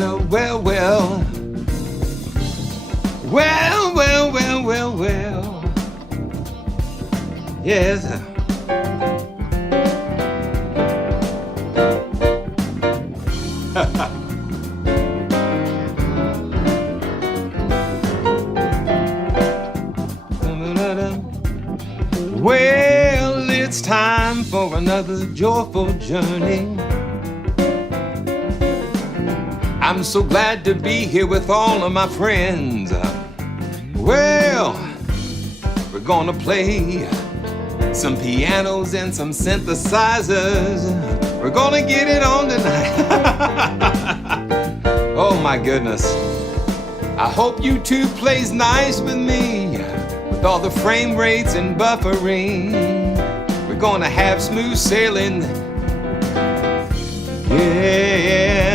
well, well, well. Well, well, well, well, well. Yes. Well, it's time for another joyful journey. I'm so glad to be here with all of my friends. Well, we're gonna play some pianos and some synthesizers. We're gonna get it on tonight. Oh my goodness. I hope you two plays nice with me, with all the frame rates and buffering. We're gonna have smooth sailing. Yeah.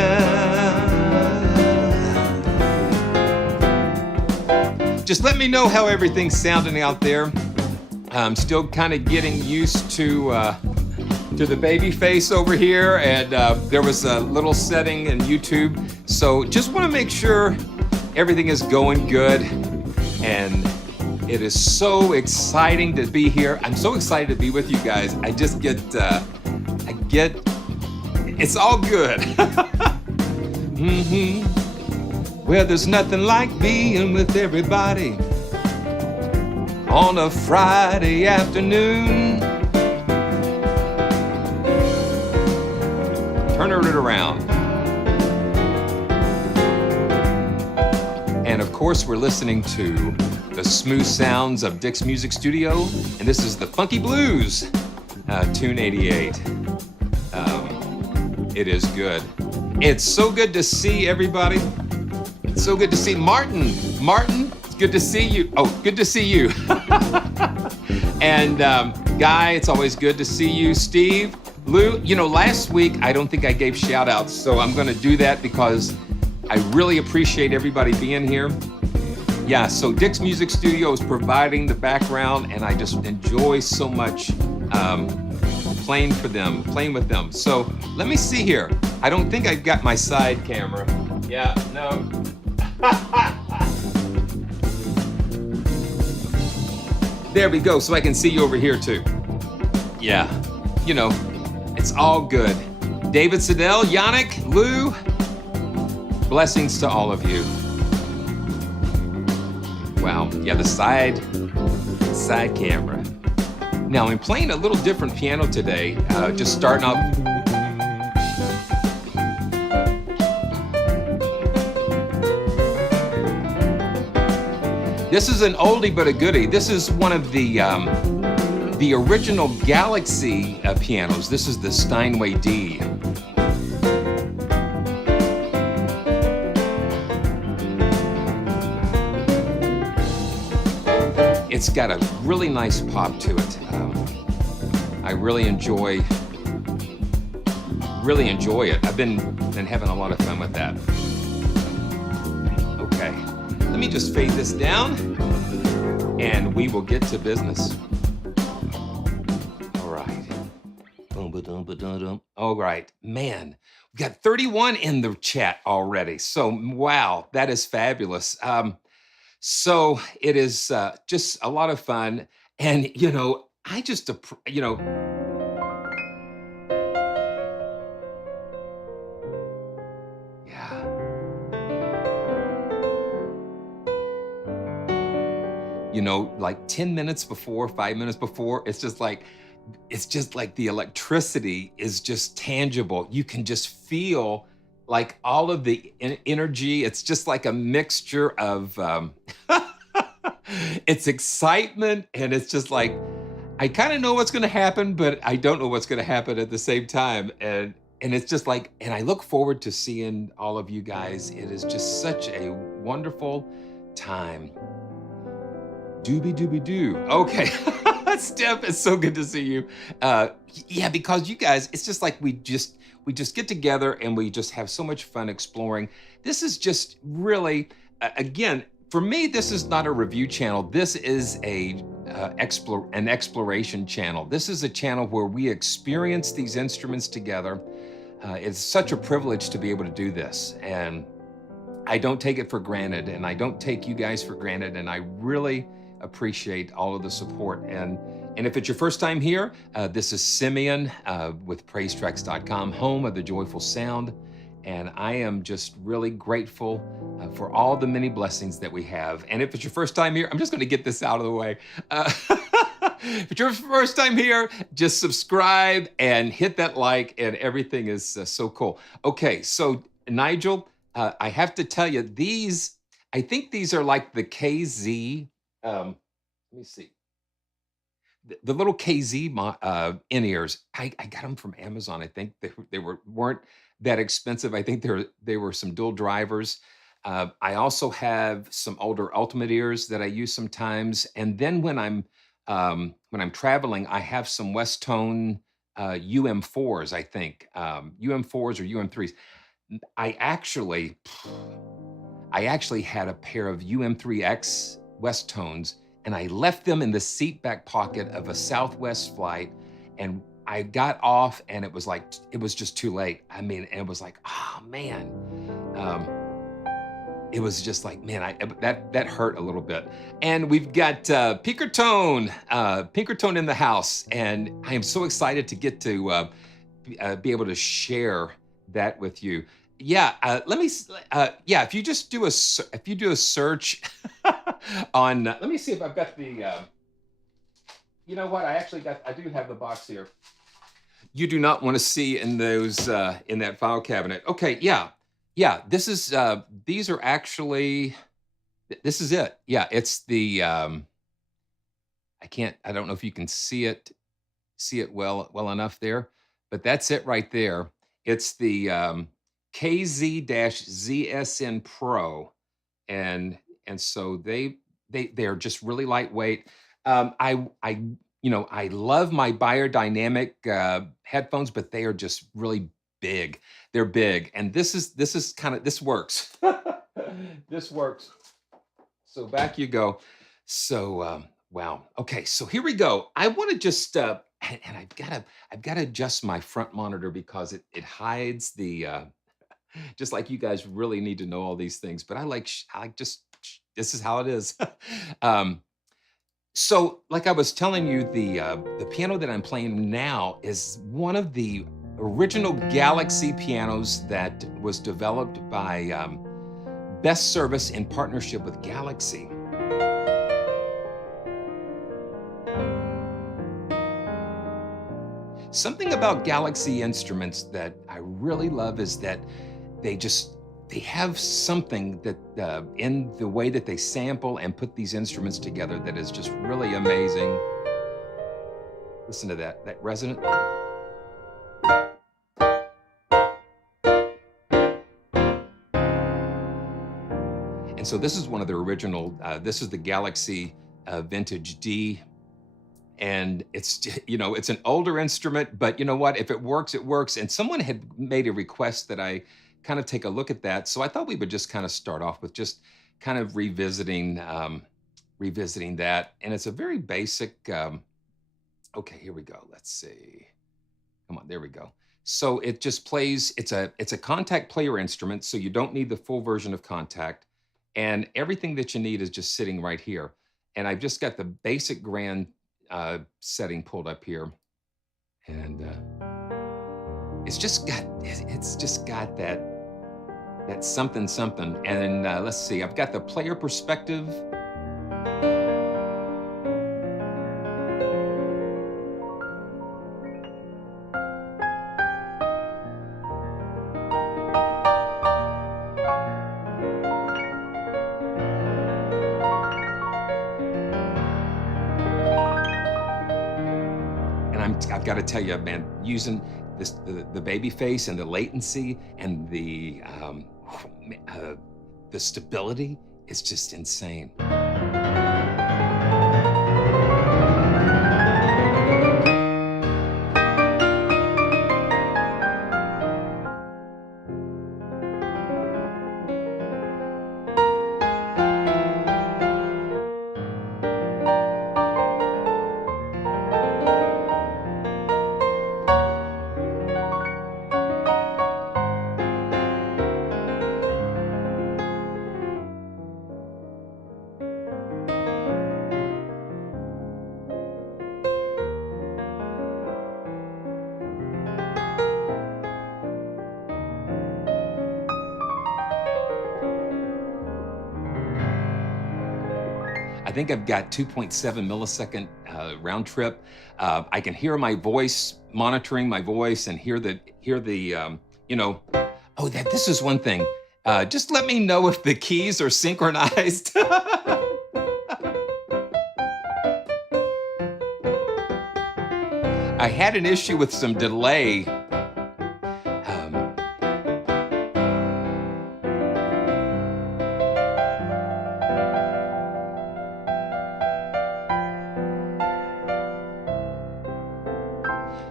Just let me know how everything's sounding out there. I'm still kind of getting used to the baby face over here, and there was a little setting in YouTube. So just want to make sure everything is going good, and it is so exciting to be here. I'm so excited to be with you guys. I just get, it's all good. Mm-hmm. Well, there's nothing like being with everybody on a Friday afternoon. Turn it around. And of course, we're listening to the smooth sounds of Dick's Music Studio, and this is the Funky Blues, Tune 88. It is good. It's so good to see everybody. It's so good to see Martin. Martin, it's good to see you. Oh, good to see you. And Guy, it's always good to see you. Steve, Lou, you know, last week I don't think I gave shout outs, so I'm gonna do that because I really appreciate everybody being here. Yeah, so Dick's Music Studio is providing the background, and I just enjoy so much playing with them. So let me see here. I don't think I've got my side camera. Yeah, no. There we go, so I can see you over here too. Yeah, you know, it's all good. David Siddell, Yannick, Lou, blessings to all of you. Wow, yeah, the side camera. Now, I'm playing a little different piano today, just starting off. This is an oldie but a goodie. This is one of the original Galaxy pianos. This is the Steinway D. It's got a really nice pop to it. I really enjoy it. I've been having a lot of fun with that. Okay, let me just fade this down and we will get to business. All right. All right, man, we got 31 in the chat already. So, wow, that is fabulous. So it is just a lot of fun. And, you know, I just, you know, yeah. You know, like 10 minutes before, 5 minutes before, it's just like the electricity is just tangible. You can just feel like all of the energy. It's just like a mixture of, it's excitement, and it's just like, I kind of know what's going to happen, but I don't know what's going to happen at the same time. And it's just like, and I look forward to seeing all of you guys. It is just such a wonderful time. Doobie doobie doo. Okay. Steph, it's so good to see you. Yeah, because you guys, it's just like we just get together and we just have so much fun exploring. This is just really, again, for me, this is not a review channel. This is an exploration channel. This is a channel where we experience these instruments together. It's such a privilege to be able to do this. And I don't take it for granted, and I don't take you guys for granted, and I really appreciate all of the support. And if it's your first time here, this is Simeon with PraiseTracks.com, home of the joyful sound. And I am just really grateful for all the many blessings that we have. And if it's your first time here, I'm just going to get this out of the way. If it's your first time here, just subscribe and hit that like, and everything is so cool. Okay, so Nigel, I have to tell you, I think these are like the KZ. Let me see. The little KZ in-ears. I got them from Amazon. I think they weren't that expensive. I think they were some dual drivers. I also have some older Ultimate ears that I use sometimes. And then when I'm traveling, I have some West Tone UM4s, I think. UM4s or UM3s. I actually I actually had a pair of UM3X West Tones, and I left them in the seat back pocket of a Southwest flight. And I got off, and it was like, it was just too late. I mean, and it was like, oh man. It was just like, man, that hurt a little bit. And we've got Pinkerton in the house, and I am so excited to get to be able to share that with you. Yeah, yeah, if you just do a search on, let me see if I've got the, you know what, I do have the box here. You do not want to see in those, in that file cabinet. Okay, yeah, this is, these are actually, this is it. Yeah, it's the, I don't know if you can see it well enough there, but that's it right there. It's the KZ-ZSN Pro, and so they're just really lightweight. I love my biodynamic headphones, but they are just really big. They're big, and this works. This works. So back you go. So wow. Okay, so here we go. I want to just and I've gotta adjust my front monitor because it hides the just like you guys really need to know all these things, but I like just this is how it is. So like I was telling you, the piano that I'm playing now is one of the original Galaxy pianos that was developed by Best Service in partnership with Galaxy. Something about Galaxy instruments that I really love is that they have something that in the way that they sample and put these instruments together that is just really amazing. Listen to that resonant. And so this is one of the original, this is the Galaxy Vintage D. And it's, it's an older instrument, but you know what? If it works, it works. And someone had made a request that I kind of take a look at that. So I thought we would just kind of start off with just kind of revisiting that. And it's a very basic, okay, here we go. Let's see. Come on, there we go. So it just plays, it's a contact player instrument, so you don't need the full version of Contact. And everything that you need is just sitting right here. And I've just got the basic grand setting pulled up here. And it's just got that something. And let's see, I've got the player perspective. I've got to tell you, man, using the baby face and the latency and the stability, is just insane. think I've got 2.7 millisecond round trip. I can hear my voice, monitoring my voice, and hear the you know. Oh, that this is one thing. Just let me know if the keys are synchronized. I had an issue with some delay. Um,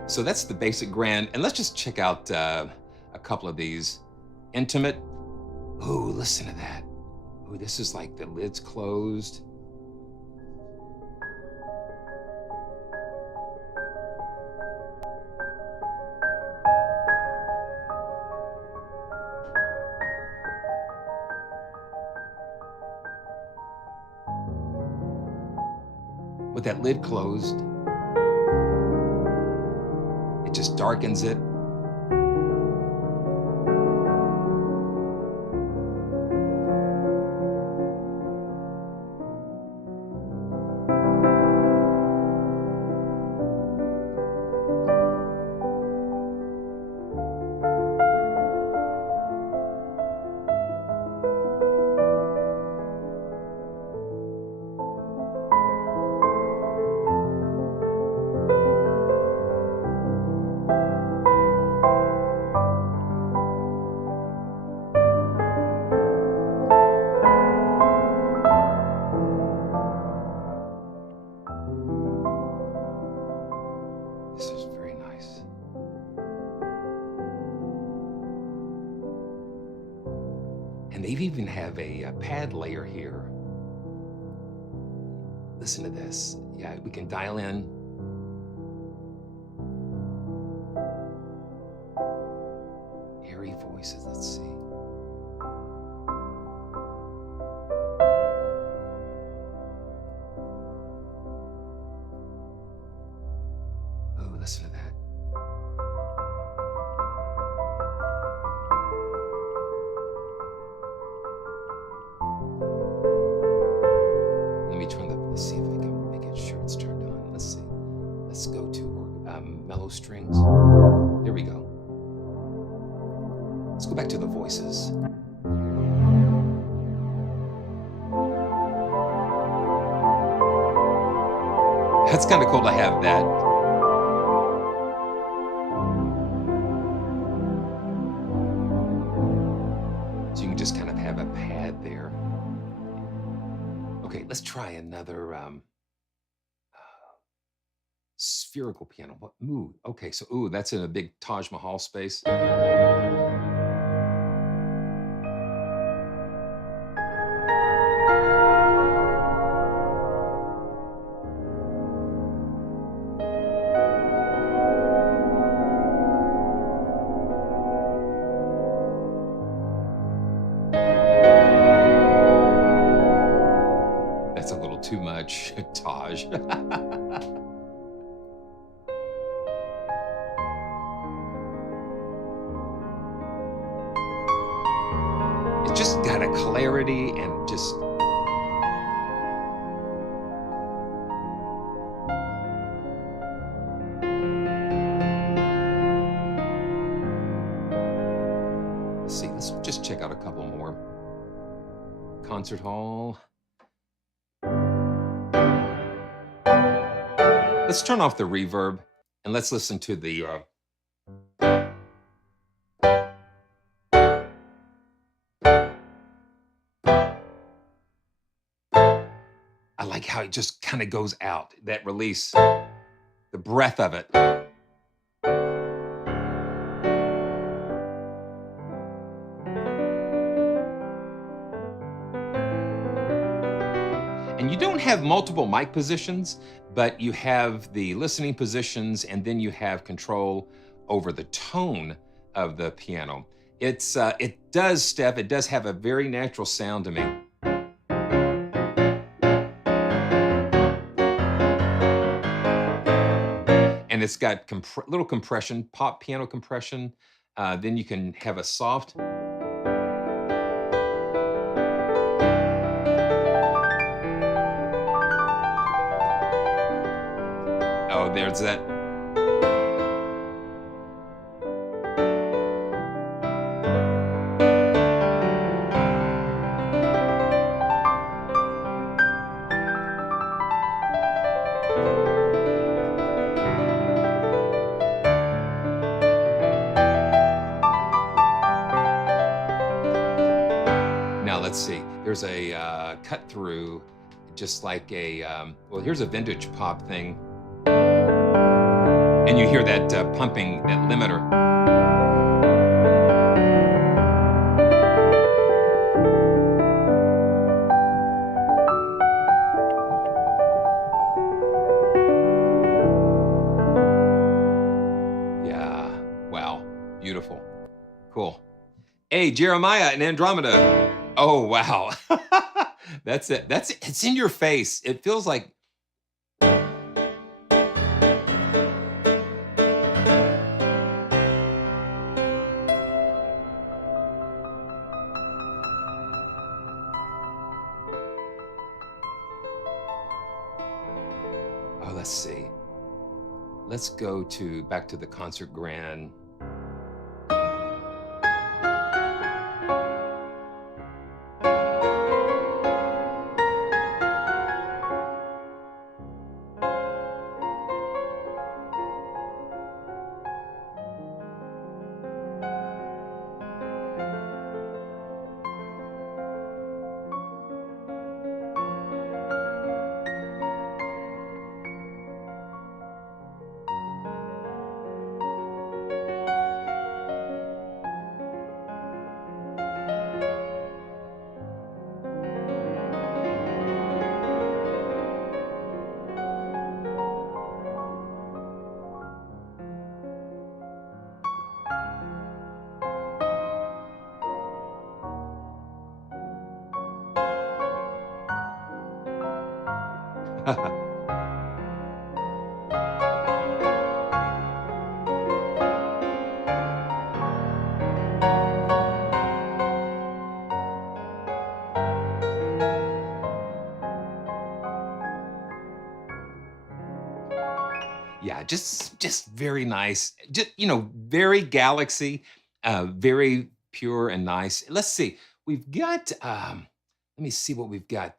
so that's the basic grand. And let's just check out a couple of these. Intimate. Ooh, listen to that. Ooh, this is like the lid's closed. With that lid closed, it just darkens it. This is very nice. And they even have a pad layer here. Listen to this. Yeah, we can dial in. Airy voices, let's see. Oh, listen to that. Let me turn the, let's see if I can make it sure it's turned on. Let's see. Let's go to mellow strings. There we go. Let's go back to the voices. That's kind of cool to have that. So you can just kind of have a pad there. Okay, let's try another spherical piano. What? Ooh, okay, so ooh, that's in a big Taj Mahal space. That's a little too much, Taj. It's just got a clarity and just. Let's see, let's just check out a couple more. Concert hall. Let's turn off the reverb and let's listen to the. I like how it just kind of goes out, that release, the breath of it. And you don't have multiple mic positions, but you have the listening positions, and then you have control over the tone of the piano. It does, Steph, it does have a very natural sound to me. And it's got little compression, pop piano compression. Then you can have a soft. there's that. Now let's see. There's a cut through, just like a well. Here's a vintage pop thing, and you hear that pumping, that limiter. Yeah. Wow. Beautiful. Cool. Hey, Jeremiah and Andromeda. Oh, wow. That's it. That's it. It's in your face. It feels like. Oh, let's see. Let's go back to the concert grand. Yeah, just very nice. Just, very Galaxy, very pure and nice. Let's see. We've got let me see what we've got.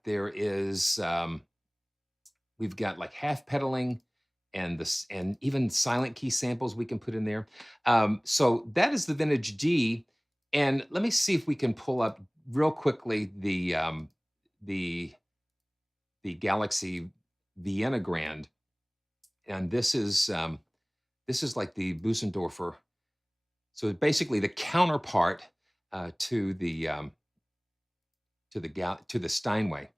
We've got like half pedaling and this and even silent key samples we can put in there. So that is the vintage D. And let me see if we can pull up real quickly the the Galaxy Vienna Grand. And this is like the Busendorfer. So basically the counterpart to the Steinway.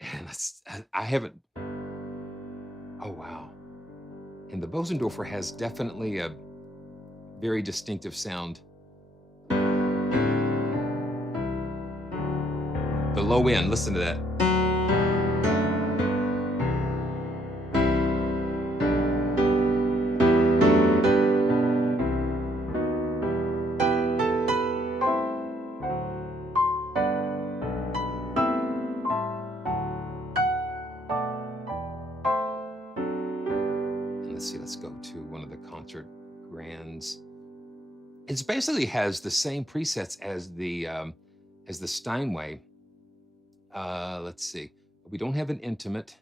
And I haven't. Oh wow! And the Bosendorfer has definitely a very distinctive sound. The low end. Listen to that. Let's go to one of the concert grands. It basically has the same presets as the Steinway. Let's see. We don't have an intimate.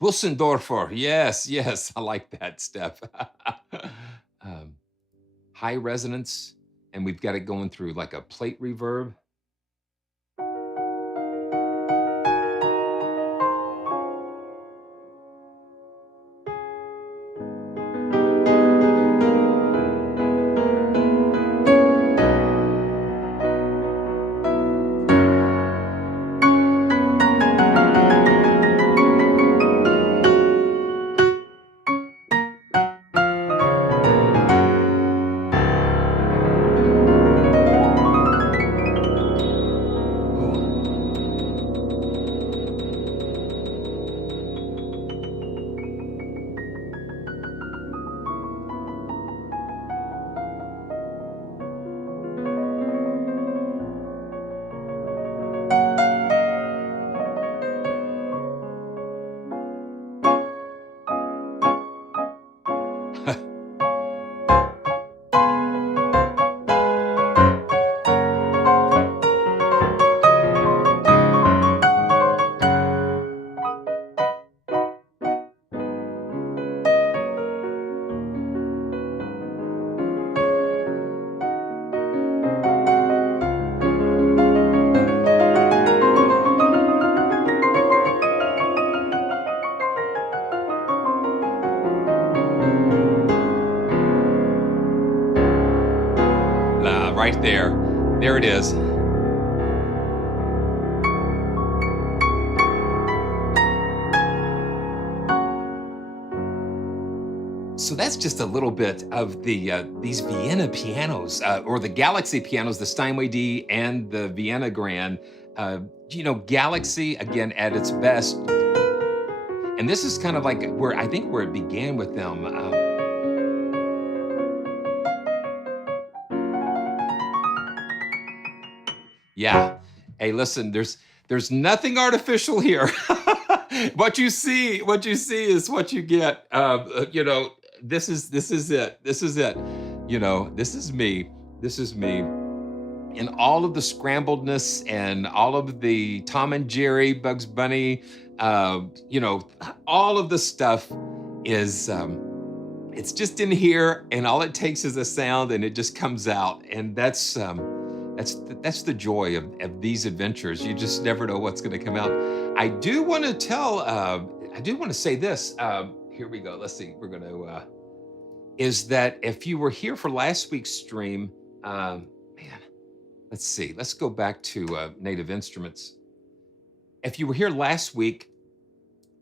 Busendorfer. Yes, yes, I like that, Steph. High resonance, and we've got it going through like a plate reverb. right there. There it is. So that's just a little bit of these Vienna pianos, or the Galaxy pianos, the Steinway D and the Vienna Grand. Galaxy again at its best, and this is kind of like where I think where it began with them. Yeah. Hey, listen, there's nothing artificial here. What you see is what you get. This is it. This is it. This is me. This is me. And all of the scrambledness and all of the Tom and Jerry, Bugs Bunny, all of the stuff is it's just in here, and all it takes is a sound, and it just comes out, and that's the joy of these adventures. You just never know what's going to come out. I do want to say this. Here we go. Let's see. We're going to. Is that if you were here for last week's stream, man? Let's see. Let's go back to Native Instruments. If you were here last week,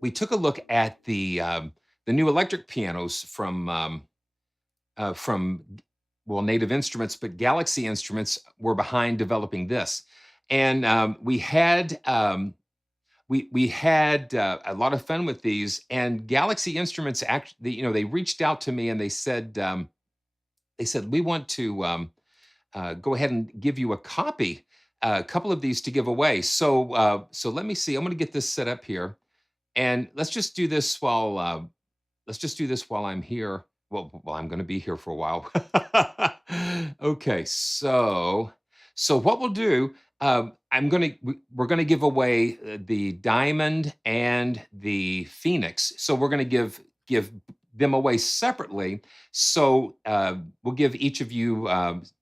we took a look at the new electric pianos from Native Instruments, but Galaxy Instruments were behind developing this, and we had a lot of fun with these. And Galaxy Instruments actually, they reached out to me and they said we want to go ahead and give you a copy, a couple of these to give away. So let me see. I'm going to get this set up here, and let's just do this while I'm here. Well, I'm going to be here for a while. Okay, so what we'll do, we're going to give away the Diamond and the Phoenix. So we're going to give them away separately. So we'll give each of you,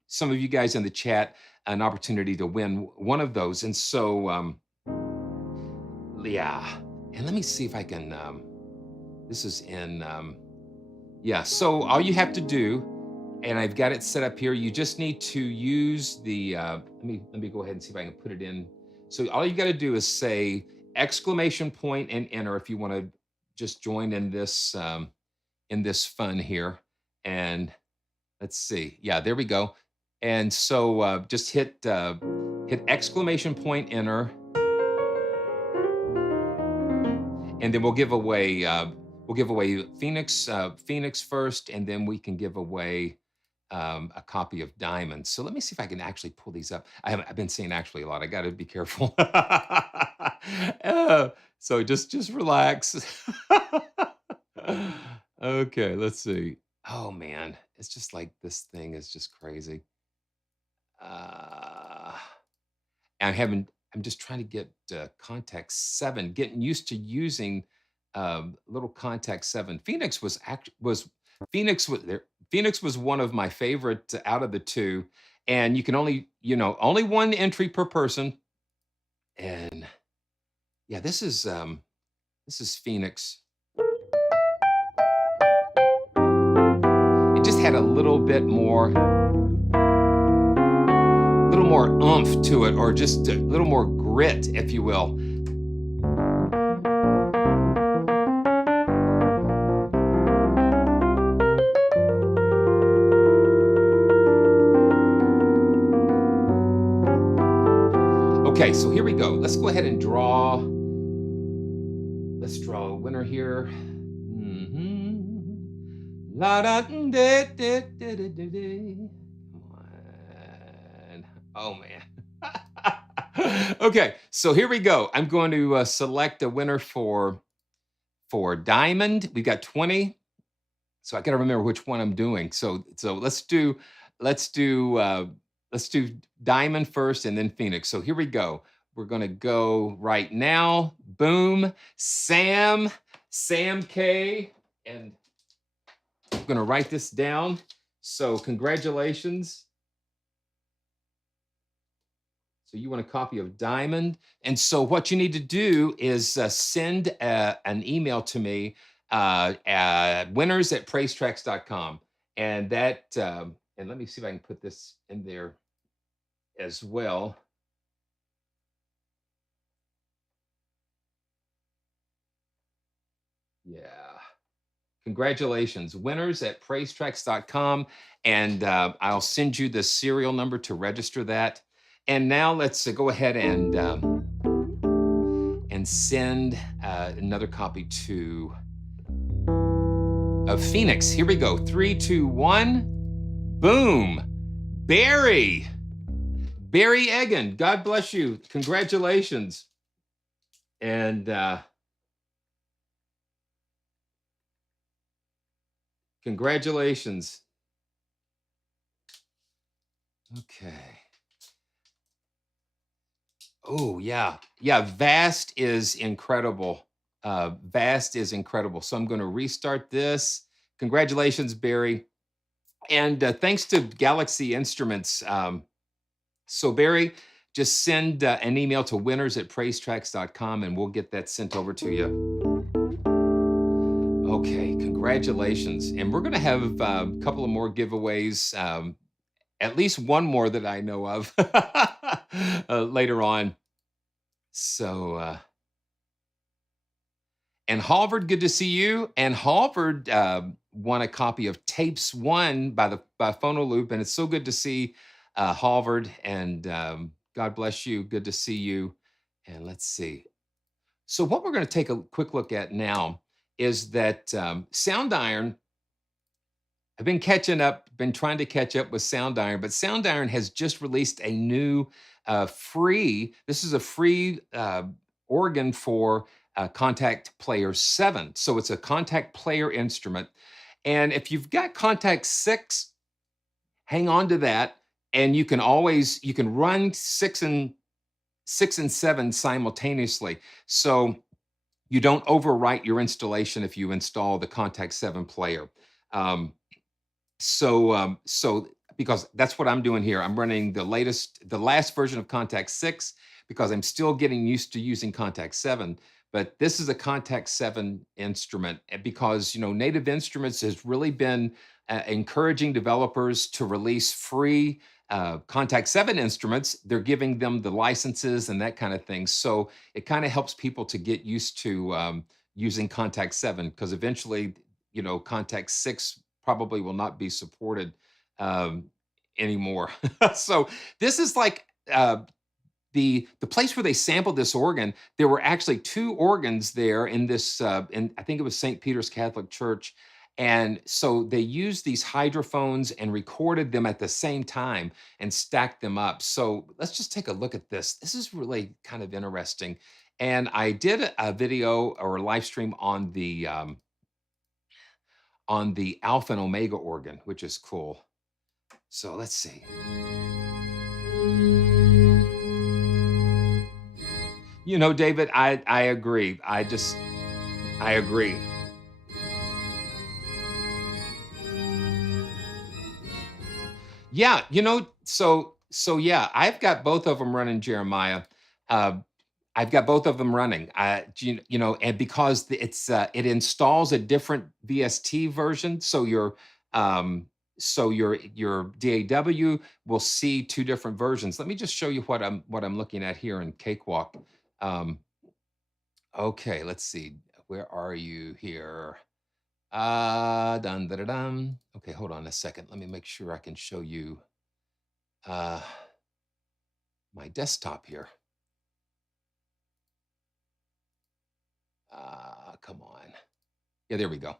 some of you guys in the chat, an opportunity to win one of those. And so, yeah, and let me see if I can. This is in. Yeah, so all you have to do, and I've got it set up here, you just need to use the, let me go ahead and see if I can put it in. So all you got to do is say exclamation point and enter if you want to just join in this fun here. And let's see. Yeah, there we go. And so just hit exclamation point, enter, and then we'll give away Phoenix first, and then we can give away a copy of Diamond. So let me see if I can actually pull these up. I've been saying actually a lot. I got to be careful. So just relax. Okay, let's see. Oh man, it's just like this thing is just crazy. I'm just trying to get Contact 7, getting used to using little Contact 7. Phoenix was there. Phoenix was one of my favorite out of the two, and you can only one entry per person. And yeah, this is Phoenix. It just had a little more oomph to it, or just a little more grit, if you will. Okay, so here we go. Let's go ahead and draw. Let's draw a winner here. La da da da da da da. Oh man. Okay, so here we go. I'm going to select a winner for Diamond. We've got 20, so I got to remember which one I'm doing. So let's do Diamond first, and then Phoenix. So here we go. We're going to go right now. Boom, Sam K, and I'm going to write this down. So congratulations. So you want a copy of Diamond. And so what you need to do is send an email to me at winners@praisetracks.com. And that, and let me see if I can put this in there. as well. Yeah. Congratulations, winners at praisetracks.com. And I'll send you the serial number to register that. And now let's go ahead and send another copy to Phoenix. Here we go. 3, 2, 1. Boom. Barry. Barry Egan. God bless you. Congratulations. And congratulations. Okay. Oh, yeah. Yeah, Vast is incredible. Vast is incredible. So I'm going to restart this. Congratulations, Barry. And thanks to Galaxy Instruments. So, Barry, just send an email to winners@praisetracks.com and we'll get that sent over to you. Okay, congratulations. And we're going to have a couple of more giveaways, at least one more that I know of later on. So, and Halvard, good to see you. And Halvard won a copy of Tapes One by Phonoloop, and it's so good to see Halvard. And God bless you. Good to see you. And let's see. So, what we're going to take a quick look at now is that Sound Iron. I've been trying to catch up with Sound Iron, but Sound Iron has just released a new free. This is a free organ for Contact Player 7. So it's a Contact Player instrument. And if you've got Contact 6, hang on to that. And you can run 6 and 7 simultaneously. So you don't overwrite your installation if you install the Contact 7 player. So because that's what I'm doing here, I'm running the last version of Contact 6 because I'm still getting used to using Contact 7. But this is a Contact 7 instrument because Native Instruments has really been encouraging developers to release free Contact 7 instruments. They're giving them the licenses and that kind of thing. So it kind of helps people to get used to using Contact 7 because eventually, Contact 6 probably will not be supported anymore. So this is like the place where they sampled this organ. There were actually 2 organs there in this, and I think it was St. Peter's Catholic Church. And so they used these hydrophones and recorded them at the same time and stacked them up. So let's just take a look at this. This is really kind of interesting. And I did a video or a live stream on the Alpha and Omega organ, which is cool. So let's see. David, I agree. I agree. Yeah, so yeah, I've got both of them running, Jeremiah. Uh, I've got both of them running. And because it installs a different VST version, so your DAW will see 2 different versions. Let me just show you what I'm looking at here in Cakewalk. Okay, let's see. Where are you here? Dun, dun, dun, dun. Okay, hold on a second. Let me make sure I can show you my desktop here. Come on. Yeah, there we go.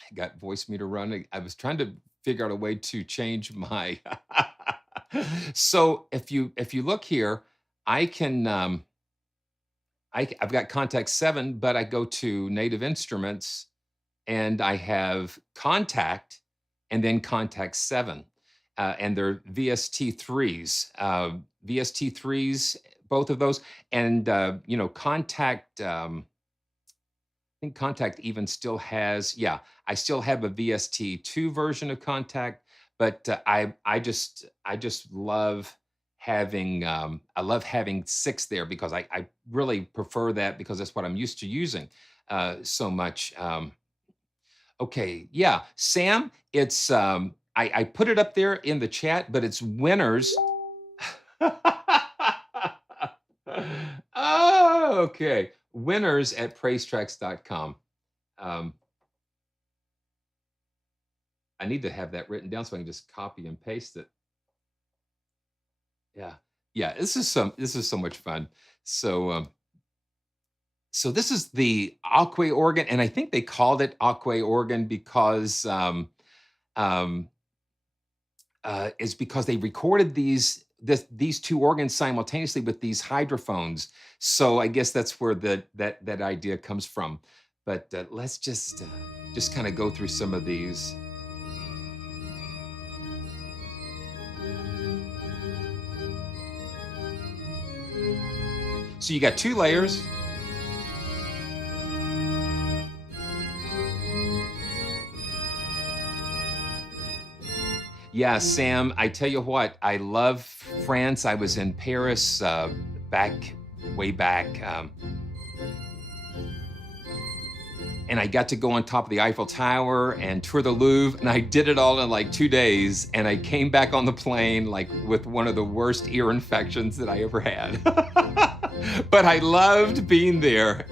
I got voice meter running. I was trying to figure out a way to change my. So if you look here, I can I've got Contact 7, but I go to Native Instruments and I have Contact and then Contact 7. And they're VST3s. VST3s, both of those. And, Contact, I think Contact even still has, yeah, I still have a VST2 version of Contact, but I just love having I love having 6 there because I really prefer that because that's what I'm used to using so much. Okay, yeah, Sam, it's I put it up there in the chat, but it's winners. Oh, okay. Winners at praisetracks.com. I need to have that written down so I can just copy and paste it. Yeah. Yeah, this is so much fun. So so this is the AQUAE organ, and I think they called it AQUAE organ because um is because they recorded these two organs simultaneously with these hydrophones. So I guess that's where that idea comes from. But let's just kind of go through some of these. So you got 2 layers. Yeah, Sam, I tell you what, I love France. I was in Paris way back. And I got to go on top of the Eiffel Tower and tour the Louvre, and I did it all in like 2 days. And I came back on the plane like with one of the worst ear infections that I ever had. But I loved being there.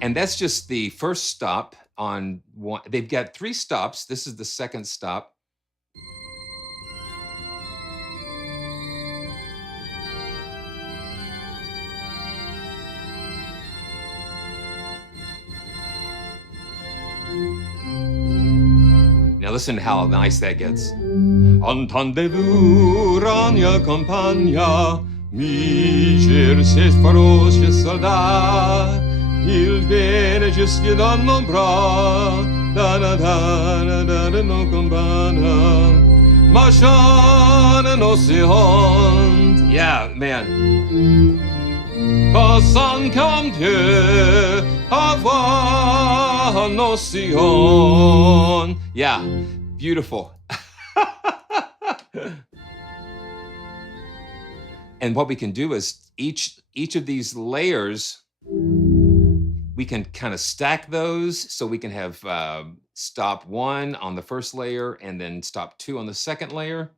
And that's just the first stop on one. They've got 3 stops. This is the second stop. Now listen to how nice that gets. Entendez-vous, ragna campagna, miser ces féroces soldats, il viene jusque dans nos bras, da da da da da da nos campagna, marchant en océan. Yeah, man. Passant comme Dieu, avoir un océan. Yeah, beautiful. And what we can do is each of these layers, we can kind of stack those, so we can have stop 1 on the first layer and then stop 2 on the second layer.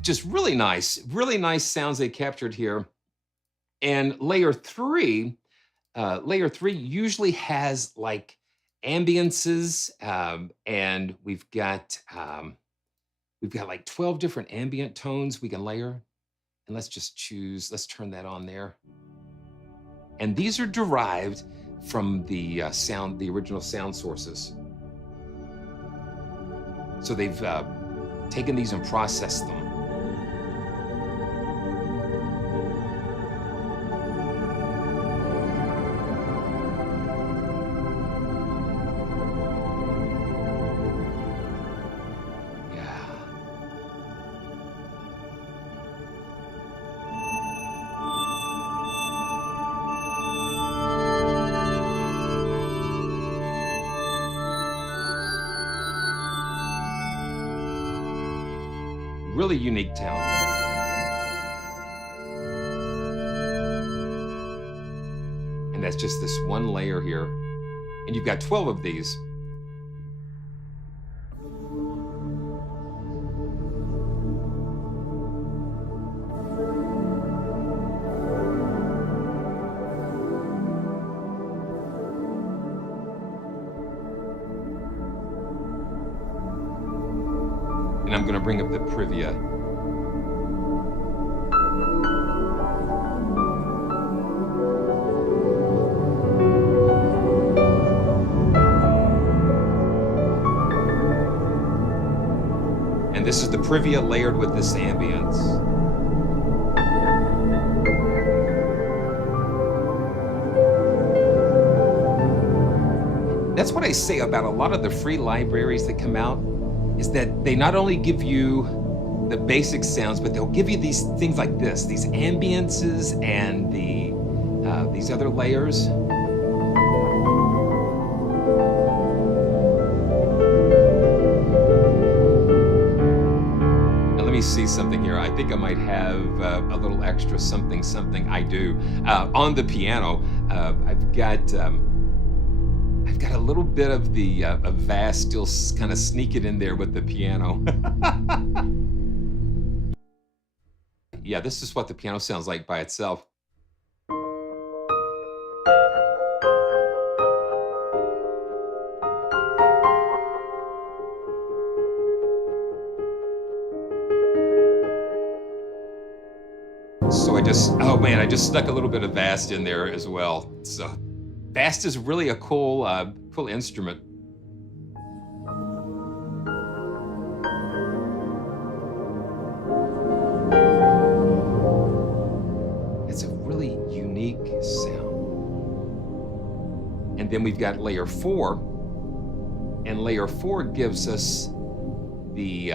Just really nice sounds they captured here. And layer 3 usually has like ambiances, and we've got like 12 different ambient tones we can layer. And let's turn that on there. And these are derived from the original sound sources. So they've taken these and processed them. Really unique talent. And that's just this one layer here. And you've got 12 of these. And I'm going to bring up the privia. And this is the privia layered with this ambience. That's what I say about a lot of the free libraries that come out, is that they not only give you the basic sounds, but they'll give you these things like this, these ambiances and these other layers. see something here. I think I might have a little extra something, something I do. On the piano, I've got a little bit of the of Vast still kind of sneaking in there with the piano. Yeah, this is what the piano sounds like by itself. So oh man, I just stuck a little bit of Vast in there as well. So Vast is really a cool, cool instrument. It's a really unique sound. And then we've got layer 4, and layer 4 gives us the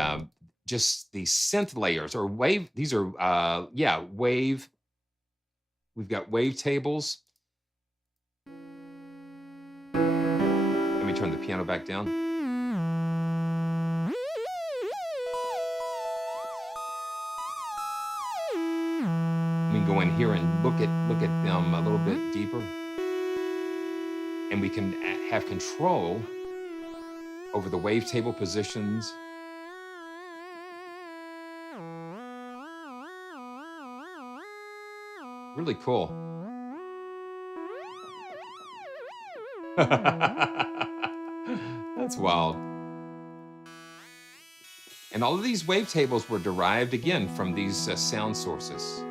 just the synth layers or wave. These are yeah, wave. We've got wave tables. Let me turn the piano back down. We can go in here and look at them a little bit deeper, and we can have control over the wavetable positions. Really cool. That's wild. And all of these wavetables were derived again from these sound sources.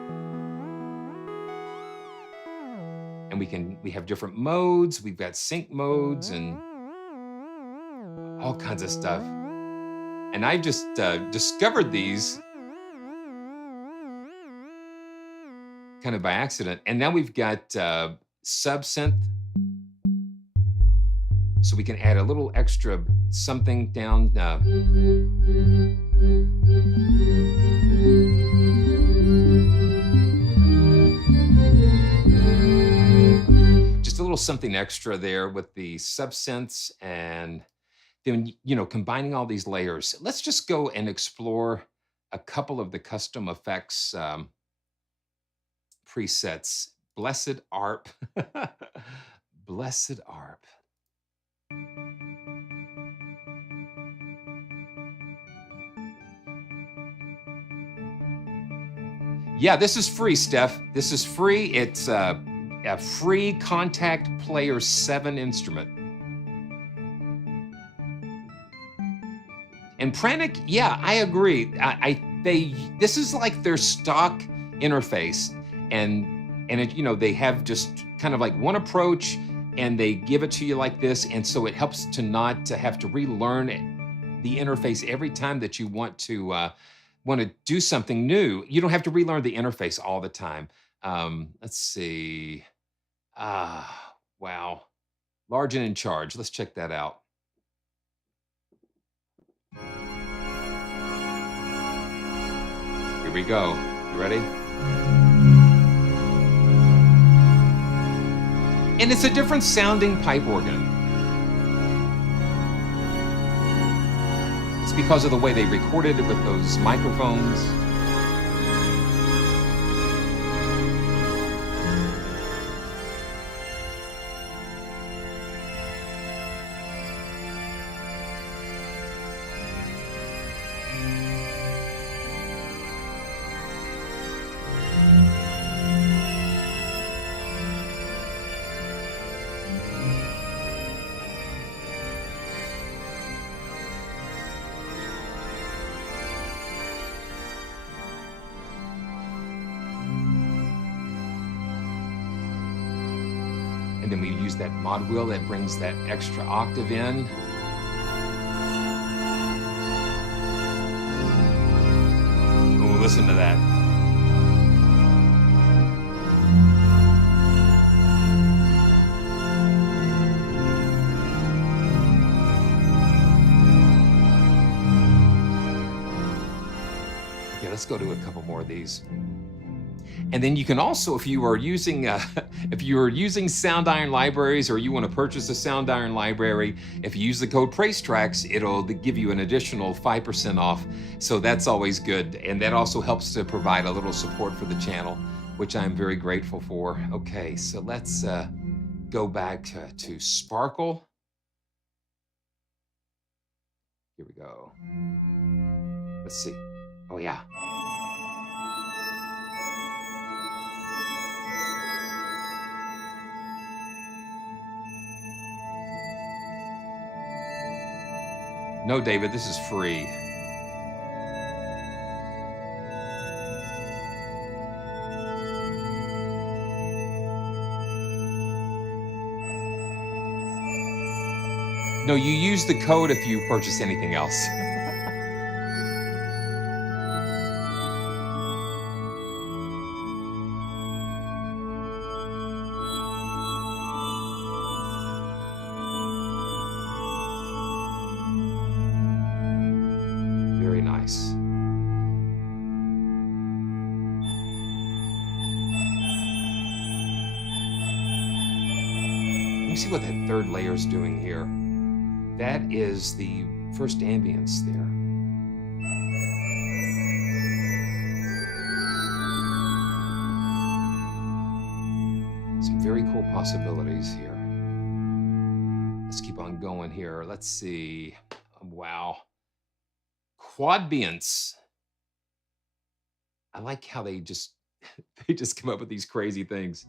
And we have different modes. We've got sync modes and all kinds of stuff. And I just discovered these kind of by accident. And now we've got sub-synth. So we can add a little extra something down. Just a little something extra there with the sub-synths, and then, you know, combining all these layers. Let's just go and explore a couple of the custom effects presets. Blessed ARP. Blessed ARP. Yeah, this is free, Steph. This is free. It's a free Contact Player 7 instrument. And Pranic, yeah, I agree. This is like their stock interface, and it, you know, they have just kind of like one approach, and they give it to you like this, and so it helps to not to have to relearn the interface every time that you want to do something new. You don't have to relearn the interface all the time. Let's see. Wow. Large and in charge. Let's check that out. Here we go. You ready? And it's a different sounding pipe organ. It's because of the way they recorded it with those microphones. And then we use that mod wheel that brings that extra octave in. Oh, listen to that. Okay, let's go to a couple more of these. And then you can also, if you are using if you are using Sound Iron libraries, or you want to purchase a Sound Iron library, if you use the code PRAISETRACKS, it'll give you an additional 5% off. So that's always good, and that also helps to provide a little support for the channel, which I'm very grateful for. Okay, so let's go back to Sparkle. Here we go. Let's see. Oh yeah. No, David, this is free. No, you use the code if you purchase anything else. Very nice. Let me see what that third layer is doing here. That is the first ambience there. Some very cool possibilities here. Let's keep on going here. Let's see. Wow. Quadbience. I like how they just they just come up with these crazy things.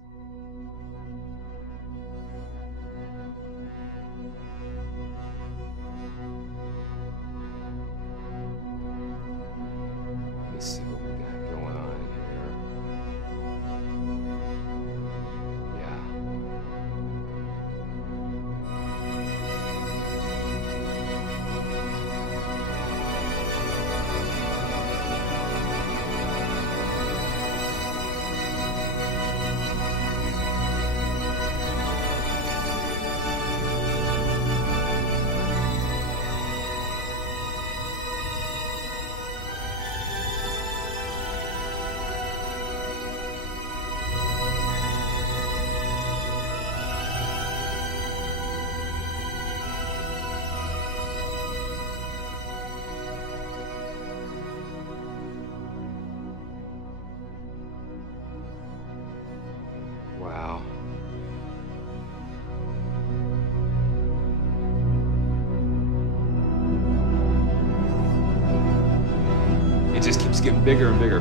Let me see what we got going on here. Yeah. Wow. It just keeps getting bigger and bigger.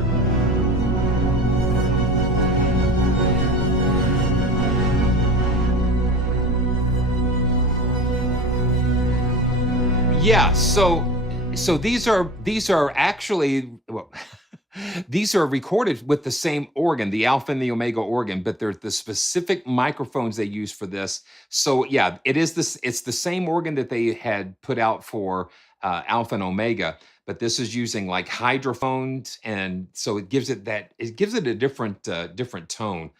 Yeah, so these are actually, well, these are recorded with the same organ, the alpha and the omega organ, but they're the specific microphones they use for this. So yeah, it's the same organ that they had put out for alpha and omega, but this is using like hydrophones, and so it gives it a different tone.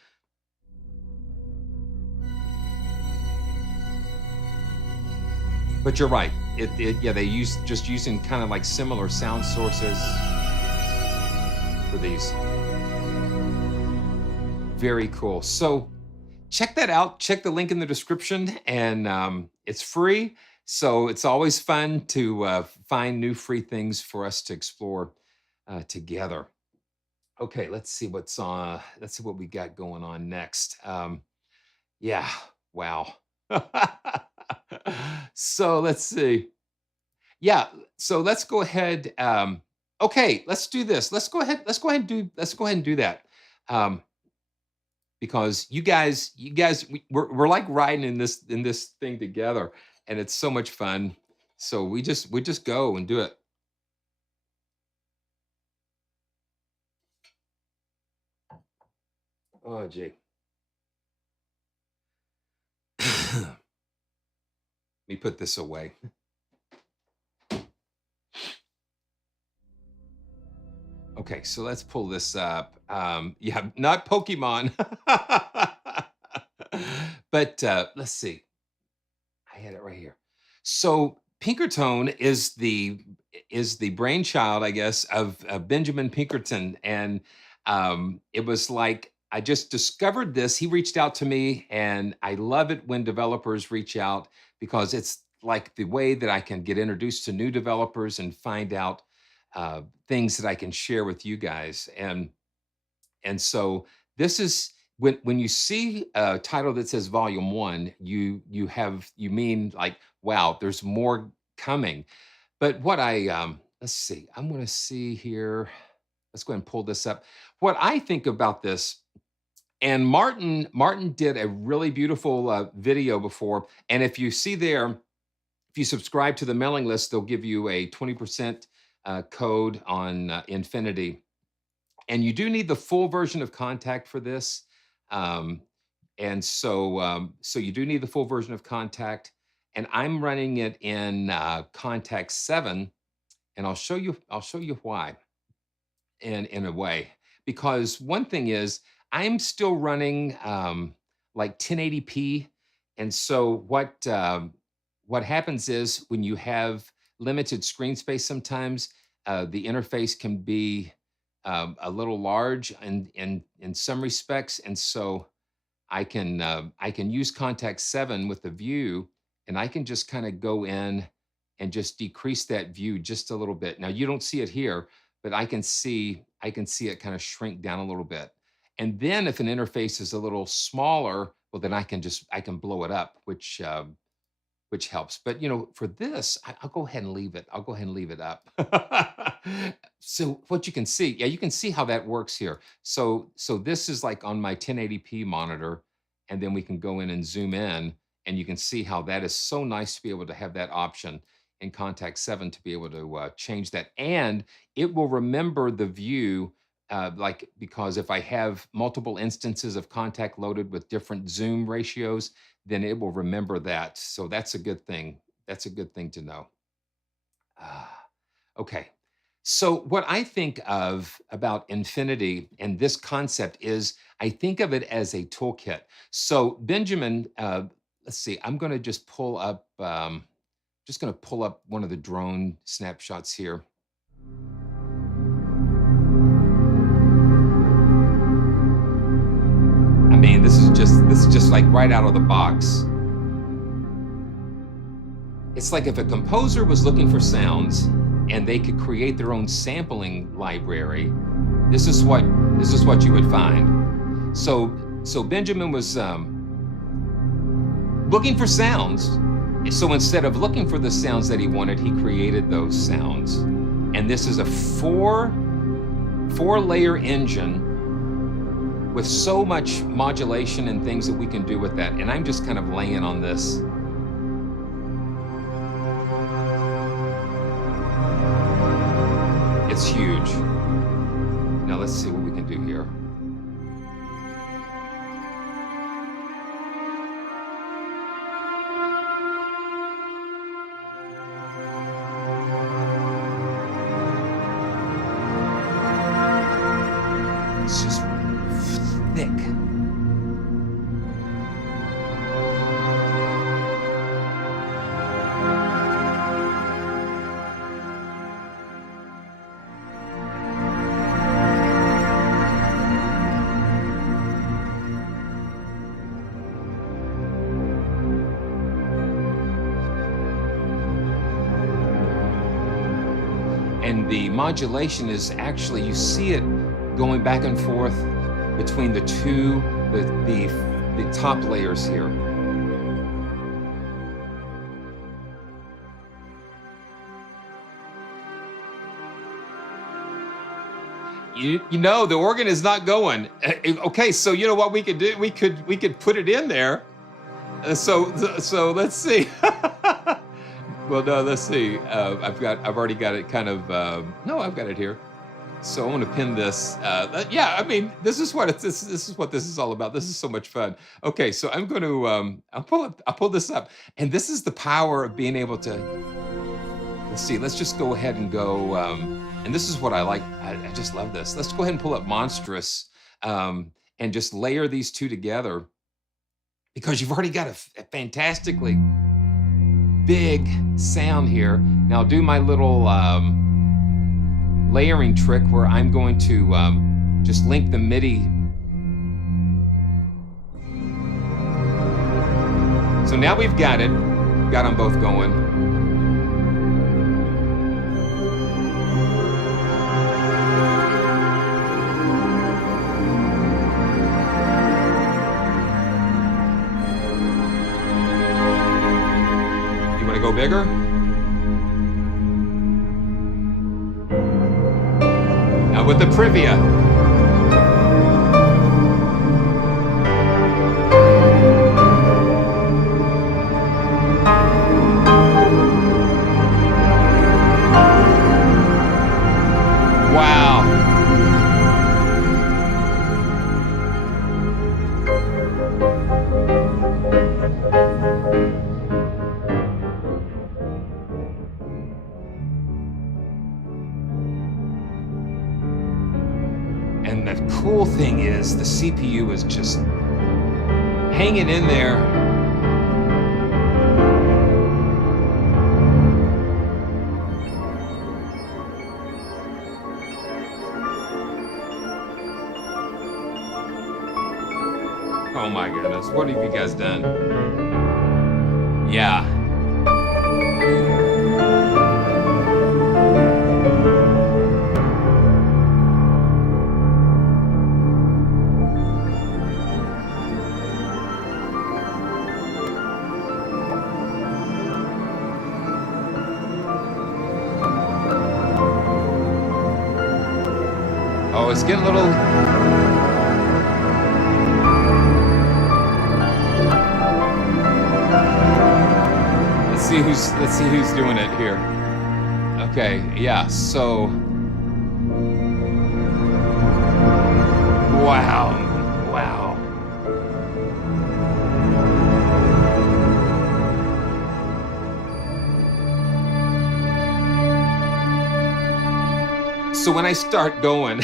But you're right. Yeah, they just using kind of like similar sound sources for these. Very cool. So check that out. Check the link in the description, and it's free. So it's always fun to find new free things for us to explore together. Okay, let's see what's on. Let's see what we got going on next. Yeah, wow. So let's see. Yeah, so let's go ahead. Okay, let's do this. Let's go ahead and do that. Because we're like riding in this thing together, and it's so much fun. So we just go and do it. Oh gee. Let me put this away. Okay, so let's pull this up. Yeah, not Pokemon. But let's see. I had it right here. So Pinkerton is the brainchild, I guess, of Benjamin Pinkerton, and It was like I just discovered this. He reached out to me, and I love it when developers reach out because it's like the way that I can get introduced to new developers and find out things that I can share with you guys. And so this is when you see a title that says Volume One, you mean like, wow, there's more coming. But what I let's see, I'm going to see here. Let's go ahead and pull this up. What I think about this, and Martin did a really beautiful video before. And if you see there, if you subscribe to the mailing list, they'll give you a 20% code on Infinity. And you do need the full version of Contact for this. Um, so you do need the full version of Contact. And I'm running it in Contact 7, and I'll show you why in a way. Because one thing is, I'm still running like 1080p. And so what happens is when you have limited screen space, sometimes the interface can be a little large in some respects. And so I can use Contact 7 with the view, and I can just kind of go in and just decrease that view just a little bit. Now you don't see it here, but I can see it kind of shrink down a little bit. And then if an interface is a little smaller, well, then I can blow it up, which helps. But for this, I'll go ahead and leave it. I'll go ahead and leave it up. So what you can see, yeah, you can see how that works here. So this is like on my 1080p monitor, and then we can go in and zoom in, and you can see how that is so nice to be able to have that option in Contact 7 to be able to change that. And it will remember the view, like, because if I have multiple instances of Contact loaded with different zoom ratios, then it will remember that. So that's a good thing. That's a good thing to know. Ah, okay. So what I think of about Infinity and this concept is I think of it as a toolkit. So Benjamin, let's see, I'm going to just pull up, one of the drone snapshots here. I mean, this is just like right out of the box. It's like if a composer was looking for sounds and they could create their own sampling library, this is what you would find. So Benjamin was looking for sounds. So instead of looking for the sounds that he wanted, he created those sounds. And this is a four-layer engine with so much modulation and things that we can do with that. And I'm just kind of laying on this. It's huge. Now let's see what we can do here. It's just thick. And the modulation is actually, you see it going back and forth between the top layers here. You know the organ is not going. Okay, so you know what we could do? We could put it in there. So let's see. Well, no, let's see. I've already got it kind of. No, I've got it here. So I want to pin this. Yeah, I mean, this is what this is what this is all about. This is so much fun. Okay, so I'm going to. I'll pull this up, and this is the power of being able to. Let's see. Let's just go ahead and go. And this is what I like. I just love this. Let's go ahead and pull up Monstrous, and just layer these two together, because you've already got a fantastically big sound here. Now I'll do my little layering trick where I'm going to just link the MIDI. So now we've got it, got them both going. You want to go bigger? Now with the Privia. Wow. And the cool thing is the CPU is just hanging in there. Oh my goodness, what have you guys done? Yeah. Oh, it's getting a little. Let's see who's doing it here. Okay, yeah, so. Wow. Wow. So when I start going,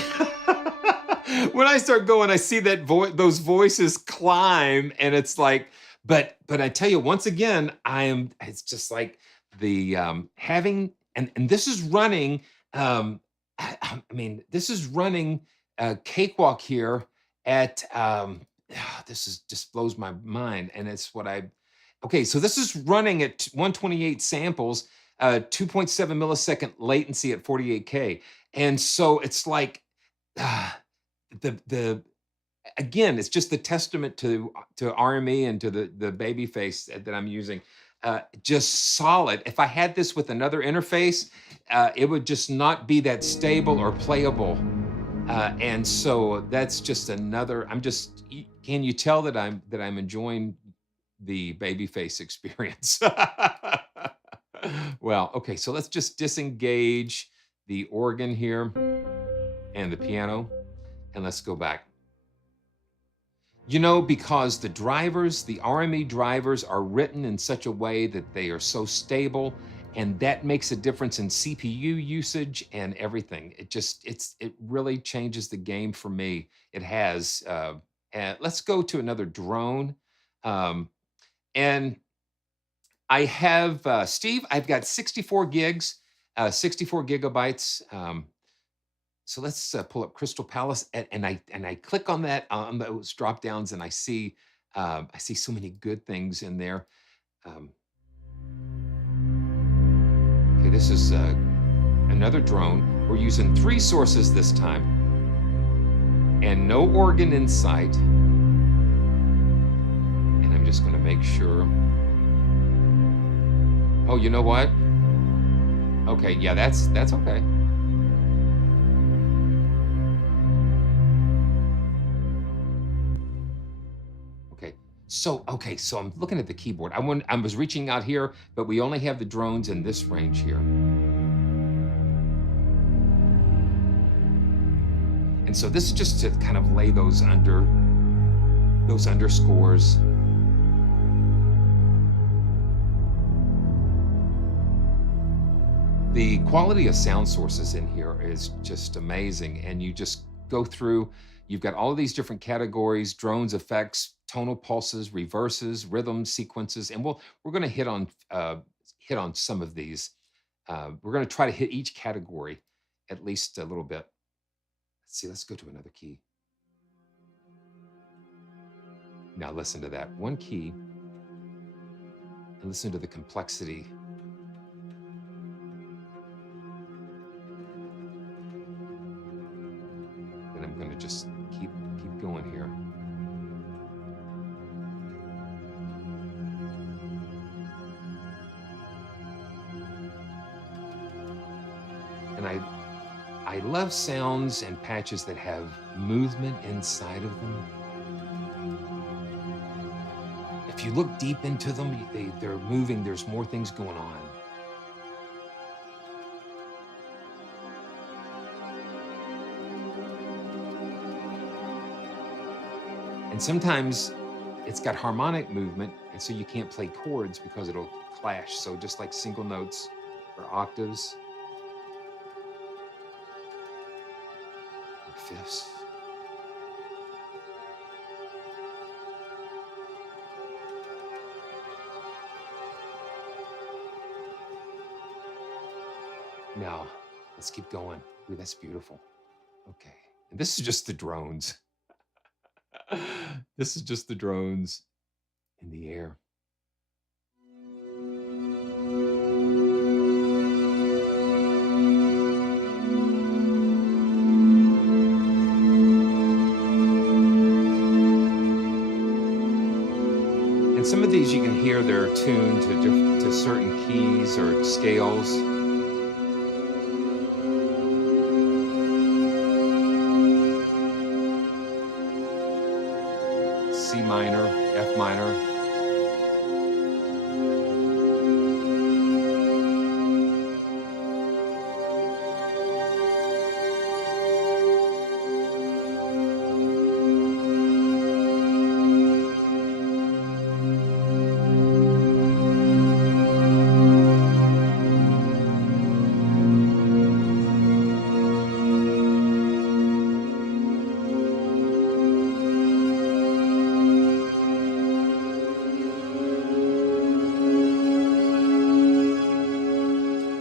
I see that those voices climb, and it's like, but I tell you, once again, it's just like the having, and this is running. I mean, this is running Cakewalk here at. This is just blows my mind, and it's what I. Okay, so this is running at 128 samples, 2.7 millisecond latency at 48K. And so it's like the again, it's just the testament to RME and to the baby face that I'm using. Just solid. If I had this with another interface, it would just not be that stable or playable. And so that's just another. Can you tell that I'm enjoying the babyface experience? Well, okay, so let's just disengage the organ here and the piano, and let's go back. You know, because the drivers, the RME drivers are written in such a way that they are so stable, and that makes a difference in CPU usage and everything. It really changes the game for me. It has. And let's go to another drone. And I have, Steve, I've got 64 gigs, 64 gigabytes. So let's pull up Crystal Palace, and I click on that on those drop downs, and I see so many good things in there. Okay, this is another drone. We're using 3 sources this time, and no organ in sight. And I'm just going to make sure. Oh, you know what? Okay, yeah, that's okay. Okay, so I'm looking at the keyboard. I was reaching out here, but we only have the drones in this range here. And so this is just to kind of lay those underscores. The quality of sound sources in here is just amazing. And you just go through, you've got all of these different categories: drones, effects, tonal pulses, reverses, rhythms, sequences, and we're going to hit on some of these. We're going to try to hit each category at least a little bit. Let's see, let's go to another key. Now listen to that one key and listen to the complexity. And I'm going to just keep going here. And I love sounds and patches that have movement inside of them. If you look deep into them, they're moving, there's more things going on. And sometimes it's got harmonic movement, and so you can't play chords because it'll clash. So just like single notes or octaves or fifths. Now, let's keep going. Ooh, that's beautiful. Okay. And this is just the drones. This is just the drones in the air. And some of these you can hear they're tuned to certain keys or scales. C minor, F minor.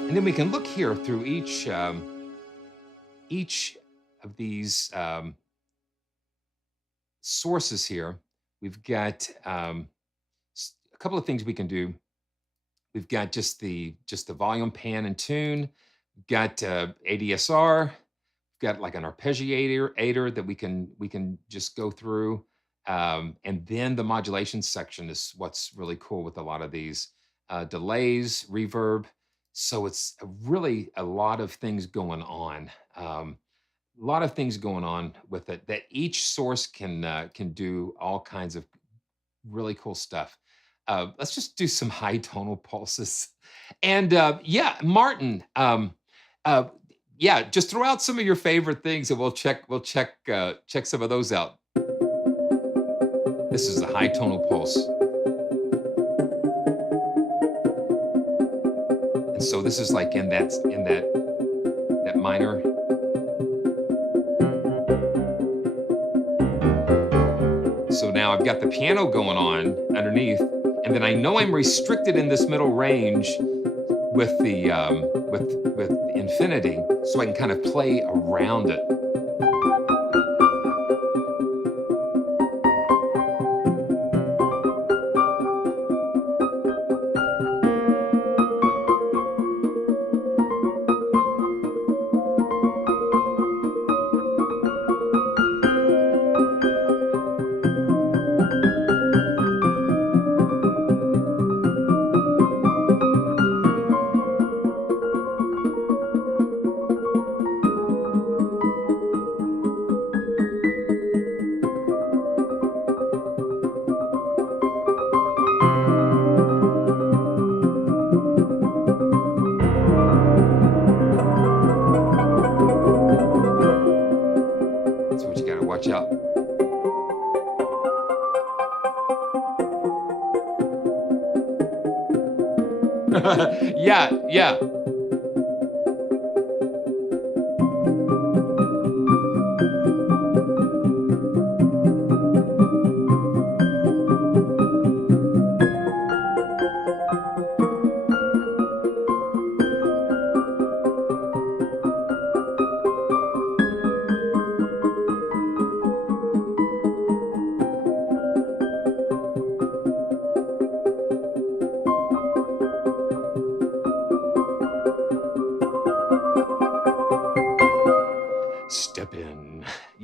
And then we can look here through each of these sources here. We've got a couple of things we can do. We've got just the volume, pan, and tune. We've got ADSR. We've got like an arpeggiator that we can just go through. And then the modulation section is what's really cool with a lot of these delays, reverb. So it's really a lot of things going on. A lot of things going on with it that each source can do all kinds of really cool stuff. Let's just do some high tonal pulses. And yeah, Martin, yeah, just throw out some of your favorite things and we'll check some of those out. This is the high tonal pulse. And so this is like in that minor. So now I've got the piano going on underneath, and then I know I'm restricted in this middle range with the with infinity, so I can kind of play around it. Watch out. Yeah.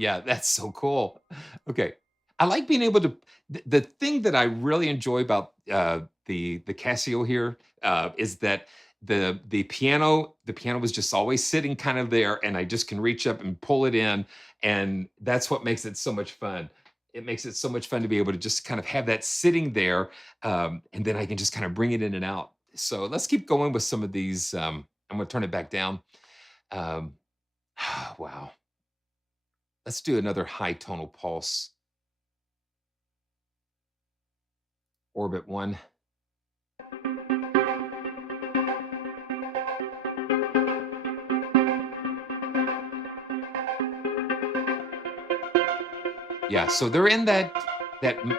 Yeah, that's so cool. Okay. I like being able to the thing that I really enjoy about, the Casio here, is that the piano was just always sitting kind of there, and I just can reach up and pull it in, and that's what makes it so much fun. It makes it so much fun to be able to just kind of have that sitting there, and then I can just kind of bring it in and out. So let's keep going with some of these, I'm gonna turn it back down. Um, wow. Let's do another high tonal pulse, orbit 1. Yeah, so they're in that m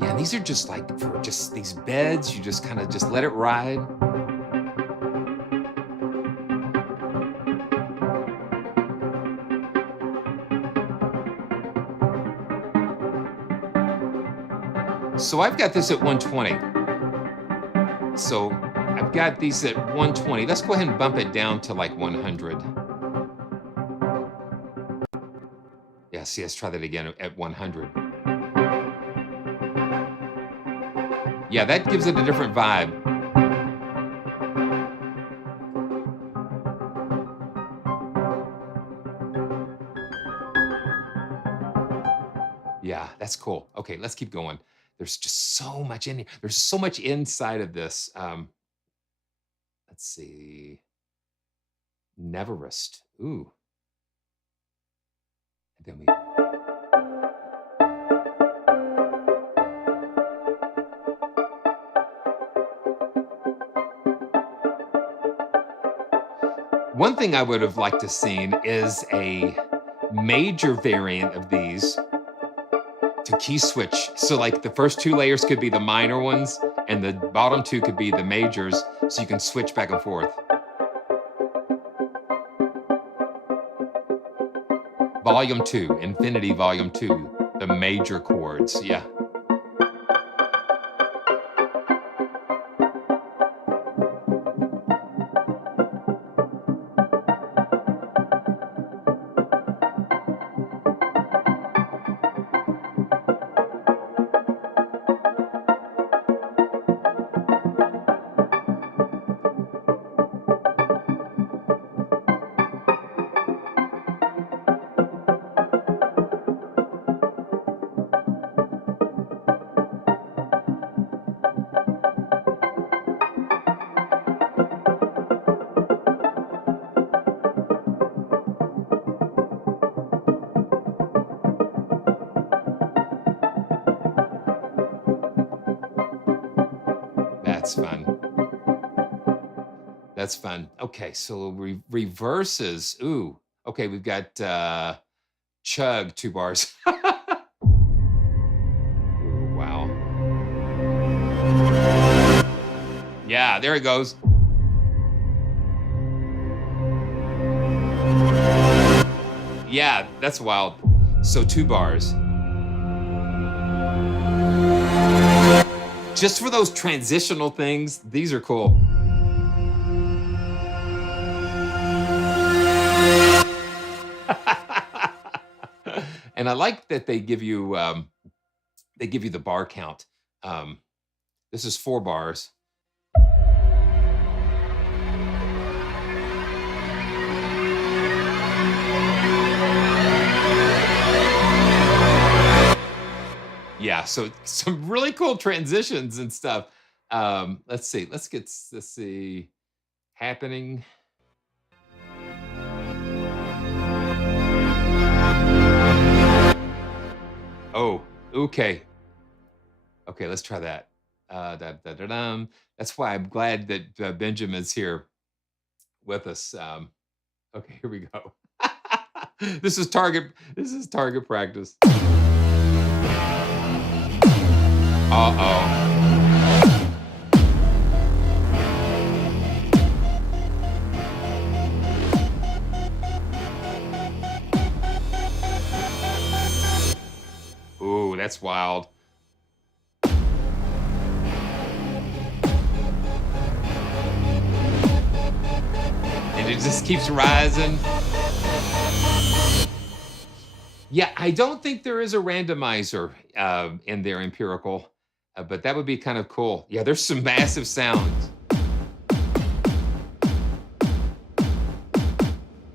yeah, and these are just like for just these beds, you just kinda just let it ride. So I've got this at 120. So I've got these at 120. Let's go ahead and bump it down to like 100. Yeah, see, let's try that again at 100. Yeah, that gives it a different vibe. Yeah, that's cool. Okay, let's keep going. There's just so much in here. There's so much inside of this. Let's see. Neverest. Ooh. And then we one thing I would have liked to seen is a major variant of these to key switch. So like the first two layers could be the minor ones and the bottom two could be the majors so you can switch back and forth. Volume 2, Infinity Volume 2, the major chords. Yeah. That's fun. That's fun. Okay, so reverses. Ooh. Okay, we've got chug 2 bars. Ooh, wow. Yeah, there it goes. Yeah, that's wild. So 2 bars. Just for those transitional things, these are cool. And I like that they give you the bar count. Um, this is 4 bars. Yeah, so some really cool transitions and stuff. Let's see. Let's see. Happening. Oh, okay. Okay, let's try that. That's why I'm glad that Benjamin's here with us. Okay, here we go. This is target. This is target practice. Uh oh. Ooh, that's wild. and it just keeps rising. Yeah, I don't think there is a randomizer in their empirical, but that would be kind of cool. Yeah, there's some massive sounds.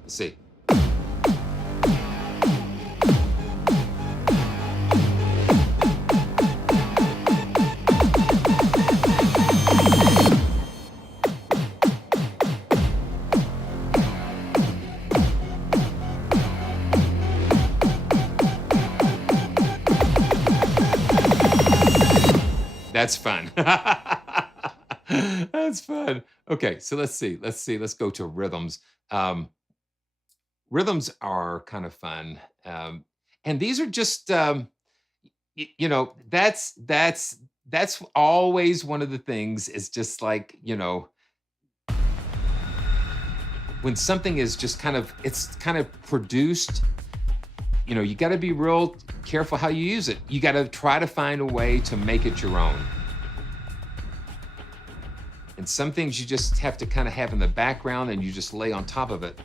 Let's see. That's fun. That's fun. Okay, so let's see. Let's see. Let's go to rhythms. Um, Rhythms are kind of fun, and these are just that's always one of the things. Is just like when something is just it's kind of produced. You got to be real careful how you use it. You got to try to find a way to make it your own. And some things you just have to kind of have in the background and you just lay on top of it.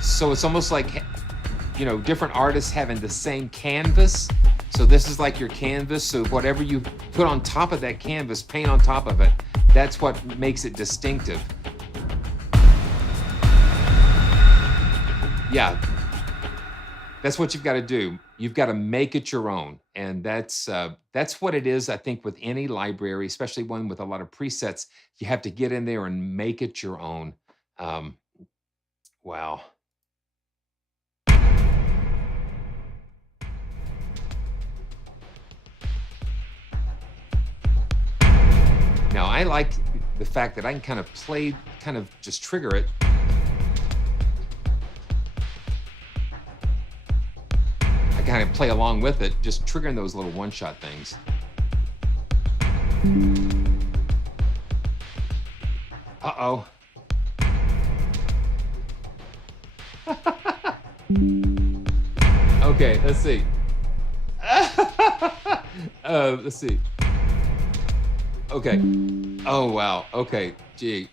So it's almost like, different artists having the same canvas. So this is like your canvas. So whatever you put on top of that canvas, paint on top of it, that's what makes it distinctive. Yeah, that's what you've got to do. You've got to make it your own, and that's what it is. I think with any library, especially one with a lot of presets, you have to get in there and make it your own. Um, wow. Now I like the fact that I can kind of just trigger it. Kind of play along with it, just triggering those little one-shot things. Uh-oh. Okay, let's see. Let's see. Okay. Oh, wow. Okay, gee.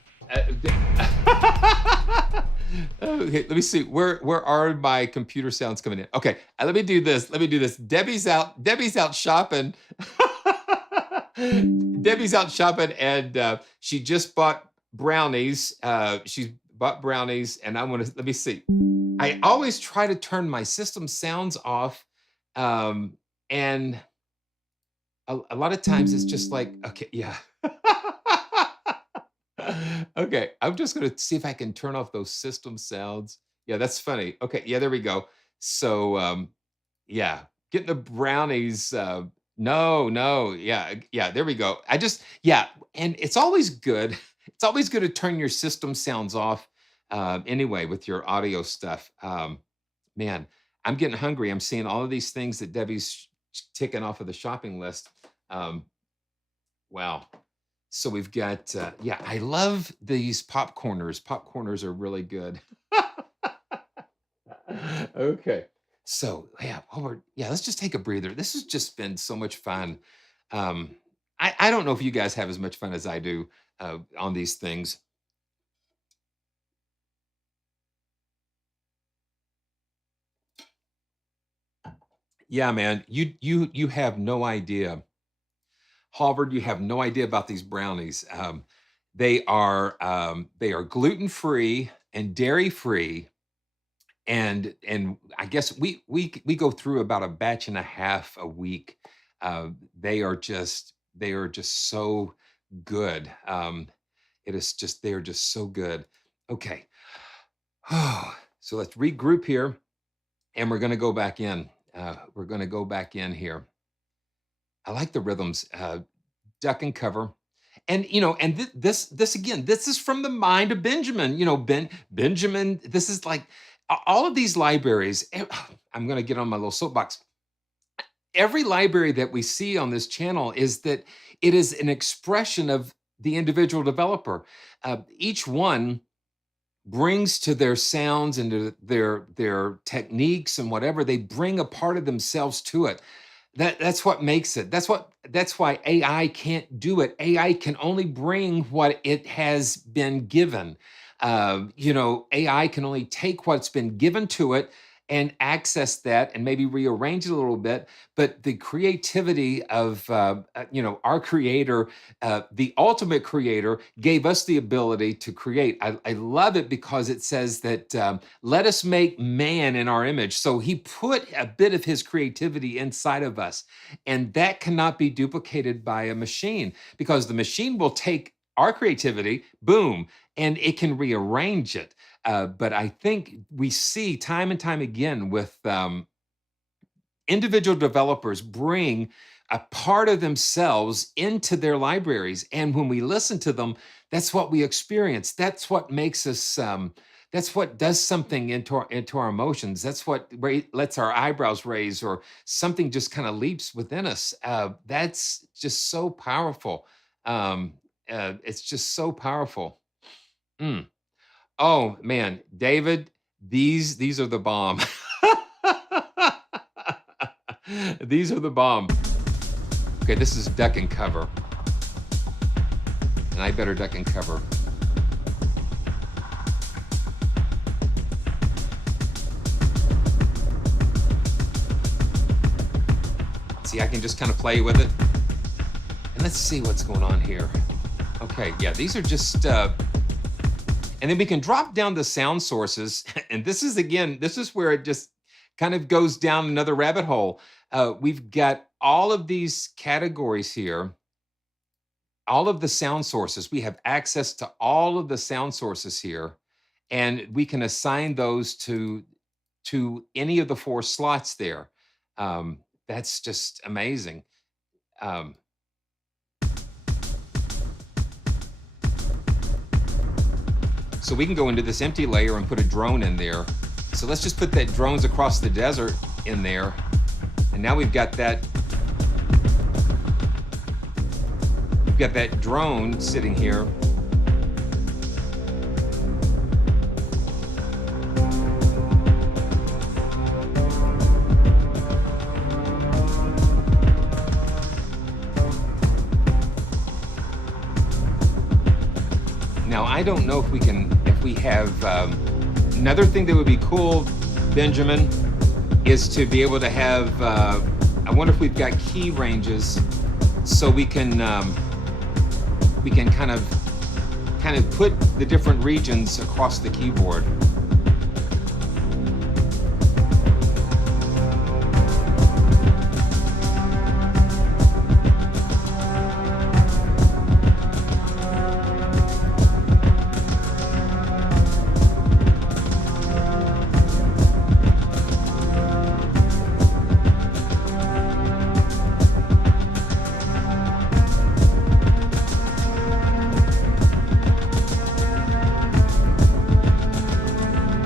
Okay, let me see. Where are my computer sounds coming in? Okay, let me do this. Let me do this. Debbie's out. Debbie's out shopping. Debbie's out shopping, and she just bought brownies. She's bought brownies, and I want to. Let me see. I always try to turn my system sounds off, and a lot of times it's just like, okay, yeah. Okay, I'm just gonna see if I can turn off those system sounds. Yeah, that's funny. Okay, yeah, there we go. So, yeah, getting the brownies. No, no, yeah, yeah, there we go. Yeah, and it's always good. It's always good to turn your system sounds off. Anyway, with your audio stuff. Man, I'm getting hungry. I'm seeing all of these things that Debbie's ticking off of the shopping list. Um, wow. So we've got, yeah, I love these popcorners. Popcorners are really good. Okay. So yeah, yeah, let's just take a breather. This has just been so much fun. Um, I don't know if you guys have as much fun as I do on these things. Yeah, man, you have no idea. Harvard, you have no idea about these brownies. They are gluten free and dairy free, and I guess we go through about a batch and a half a week. They are just so good. It is just they are just so good. Okay, so let's regroup here, and we're going to go back in. We're going to go back in here. I like the rhythms, duck and cover. And and this again, this is from the mind of Benjamin. Benjamin. This is like all of these libraries. I'm going to get on my little soapbox. Every library that we see on this channel is that it is an expression of the individual developer. Each one brings to their sounds and to their techniques and whatever, they bring a part of themselves to it. That's what makes it. That's why AI can't do it. AI can only bring what it has been given. AI can only take what's been given to it and access that and maybe rearrange it a little bit. But the creativity of our creator, the ultimate creator, gave us the ability to create. I love it because it says that let us make man in our image. So he put a bit of his creativity inside of us, and that cannot be duplicated by a machine because the machine will take our creativity, boom, and it can rearrange it. But I think we see time and time again with individual developers bring a part of themselves into their libraries. And when we listen to them, that's what we experience. That's what makes us, that's what does something into our emotions. That's what lets our eyebrows raise or something just kind of leaps within us. That's just so powerful. It's just so powerful. Mm. Oh man, David, these are the bomb. These are the bomb. Okay, this is duck and cover. And I better duck and cover. See, I can just kind of play with it. And let's see what's going on here. Okay, yeah, these are just, and then we can drop down the sound sources. And this is where it just kind of goes down another rabbit hole. We've got all of these categories here, all of the sound sources. We have access to all of the sound sources here, and we can assign those to any of the 4 slots there. That's just amazing. So we can go into this empty layer and put a drone in there. So let's just put that drones across the desert in there. And now we've got that drone sitting here. Now, I don't know if we have, another thing that would be cool, Benjamin, is to be able to have, I wonder if we've got key ranges so we can kind of put the different regions across the keyboard.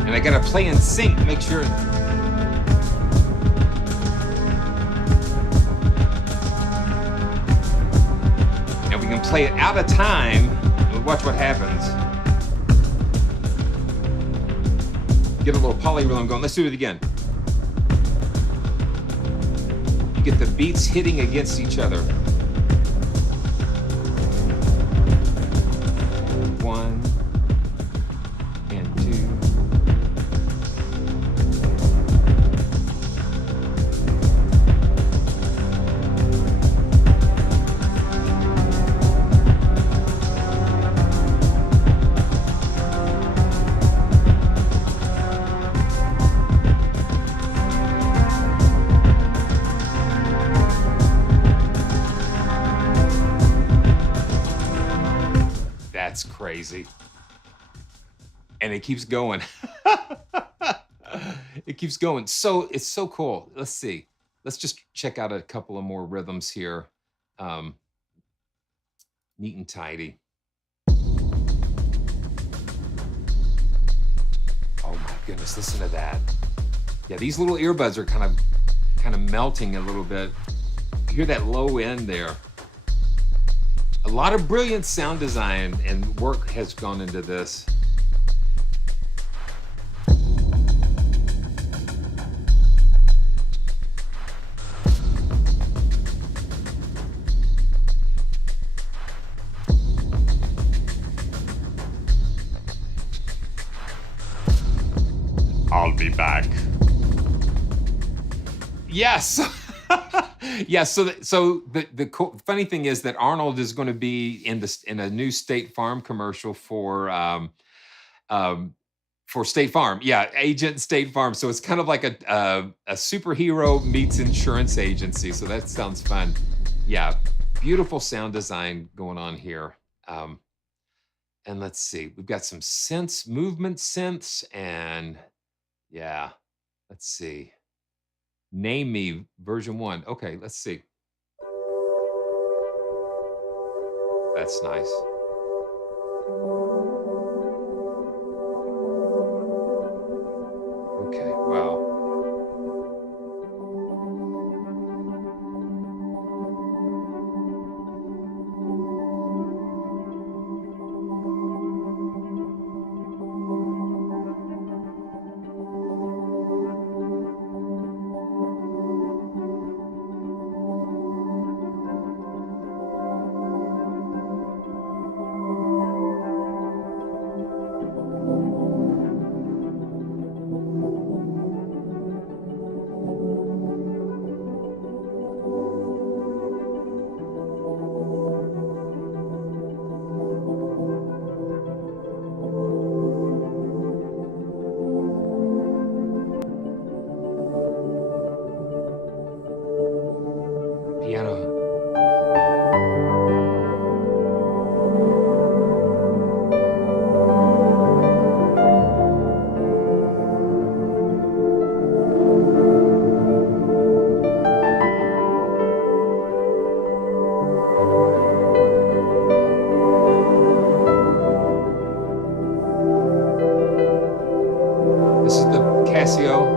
I gotta play in sync, make sure. And we can play it out of time and watch what happens. Get a little polyrhythm going. Let's do it again. You get the beats hitting against each other. 1 and 2. That's crazy. And it keeps going. It keeps going. So it's so cool. Let's see. Let's just check out a couple of more rhythms here. Neat and tidy. Oh my goodness, listen to that. Yeah, these little earbuds are kind of melting a little bit. You hear that low end there. A lot of brilliant sound design and work has gone into this. I'll be back. Yes. Yes. So the funny thing is that Arnold is going to be in a new State Farm commercial um, for State Farm. Yeah, Agent State Farm. So it's kind of like a superhero meets insurance agency. So that sounds fun. Yeah, beautiful sound design going on here. Um, and let's see, we've got some synths, movement synths, and yeah, let's see. Name Me version 1. Okay, let's see. That's nice. Okay, wow. Piano. This is the Casio.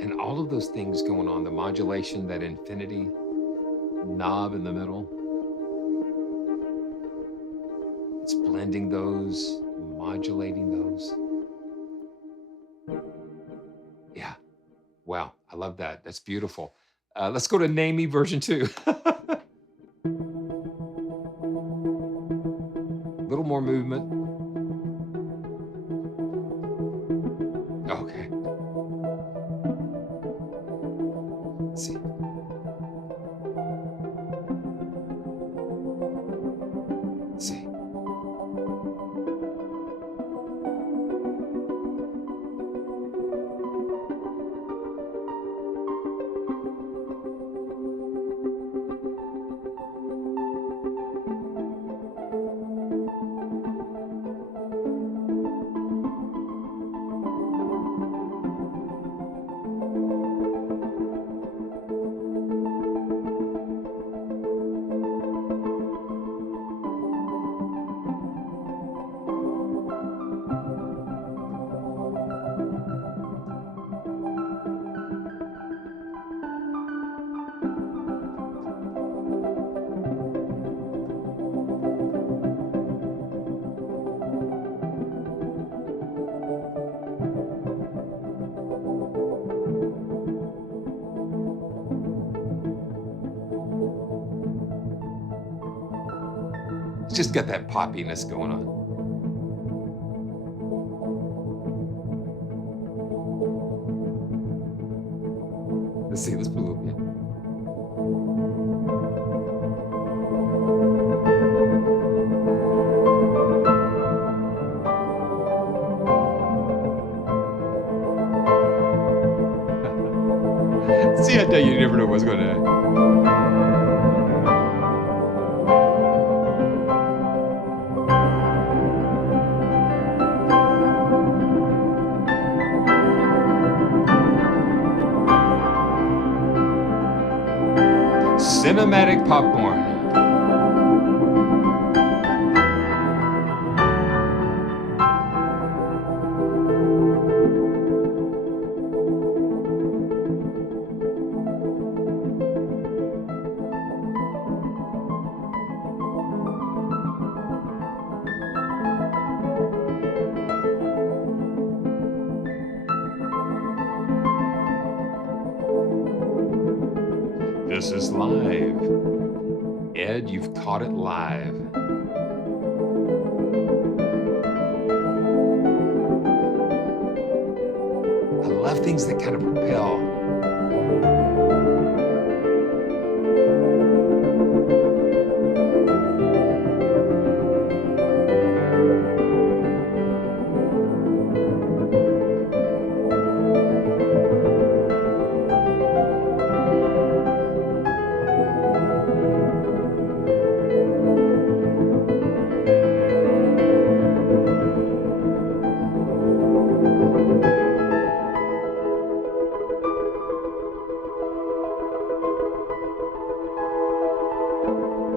And all of those things going on, the modulation, that infinity knob in the middle, it's blending those, modulating those. Yeah. Wow. I love that. That's beautiful. Let's go to Name Me version 2. A little more movement. Okay. Let's see. Let's see. It's just got that poppiness going on. Let's see. Let's put a little bit. Cinematic popcorn. This is live. Ed, you've caught it live. I love things that kind of propel.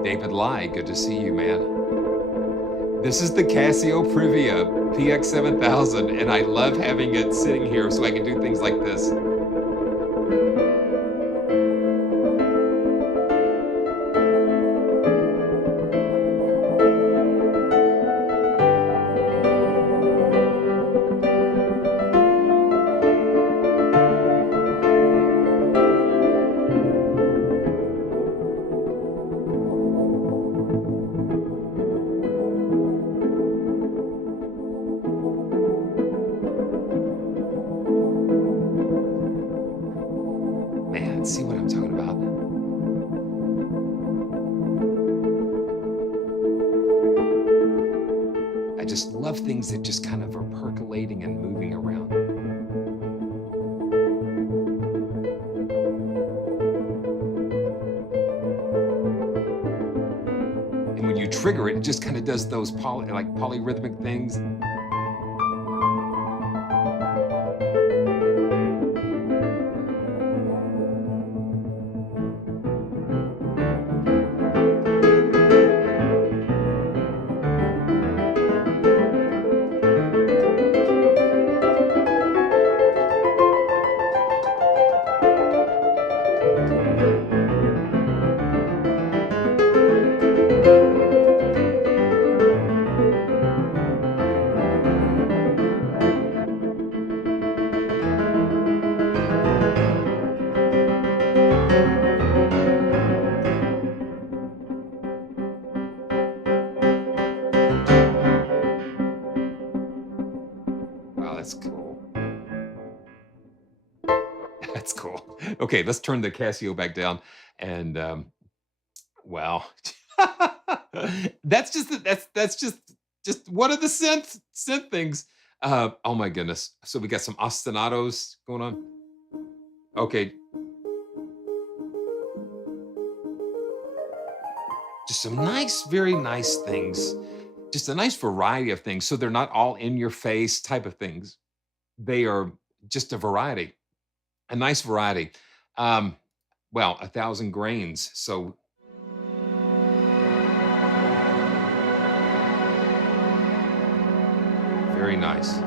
David Lai, good to see you, man. This is the Casio Privia PX7000, and I love having it sitting here so I can do things like this. Man, see what I'm talking about? I just love things that just kind of are percolating and moving around. And when you trigger it, it just kind of does those polyrhythmic things. That's cool. That's cool. Okay, let's turn the Casio back down. And wow, that's just one of the synth things. Oh my goodness! So we got some ostinatos going on. Okay, just some nice, very nice things. Just a nice variety of things. So they're not all in your face type of things. They are just a variety. A nice variety. Well, 1,000 grains. So very nice.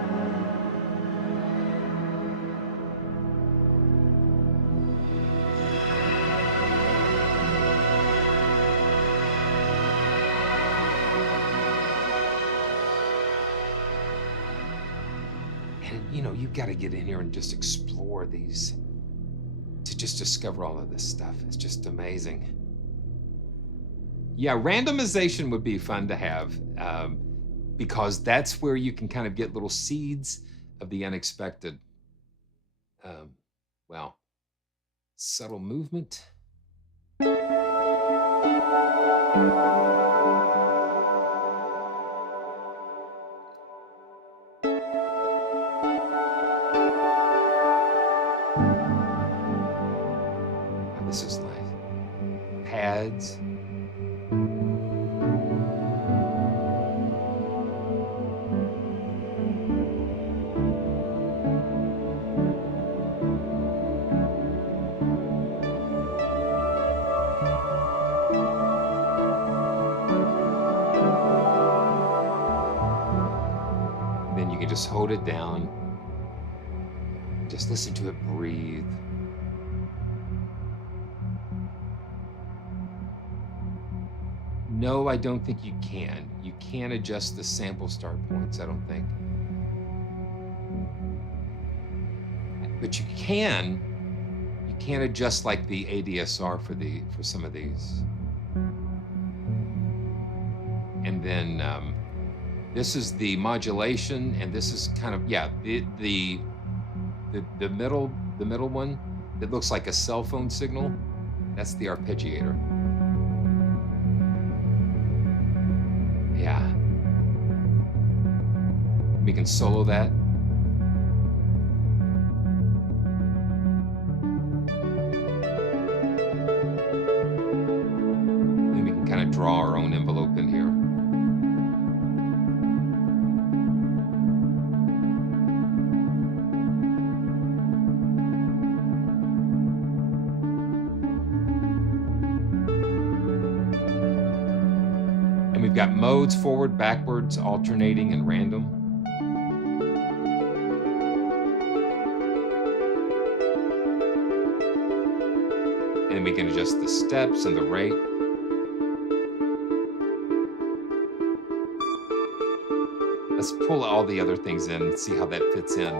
And you know, you've got to get in here and just explore these. To just discover all of this stuff. It's just amazing. Yeah, randomization would be fun to have because that's where you can kind of get little seeds of the unexpected. Well, subtle movement. This is like pads. just hold it down. Just listen to it breathe. No, I don't think you can. You can't adjust the sample start points, I don't think. But you can adjust like the ADSR for some of these. And then this is the modulation, and this is kind of, yeah, the middle one that looks like a cell phone signal. That's the arpeggiator. Yeah. We can solo that. And we can kind of draw our own envelope in here. And we've got modes, forward, backwards, alternating, and random. And we can adjust the steps and the rate. Let's pull all the other things in and see how that fits in.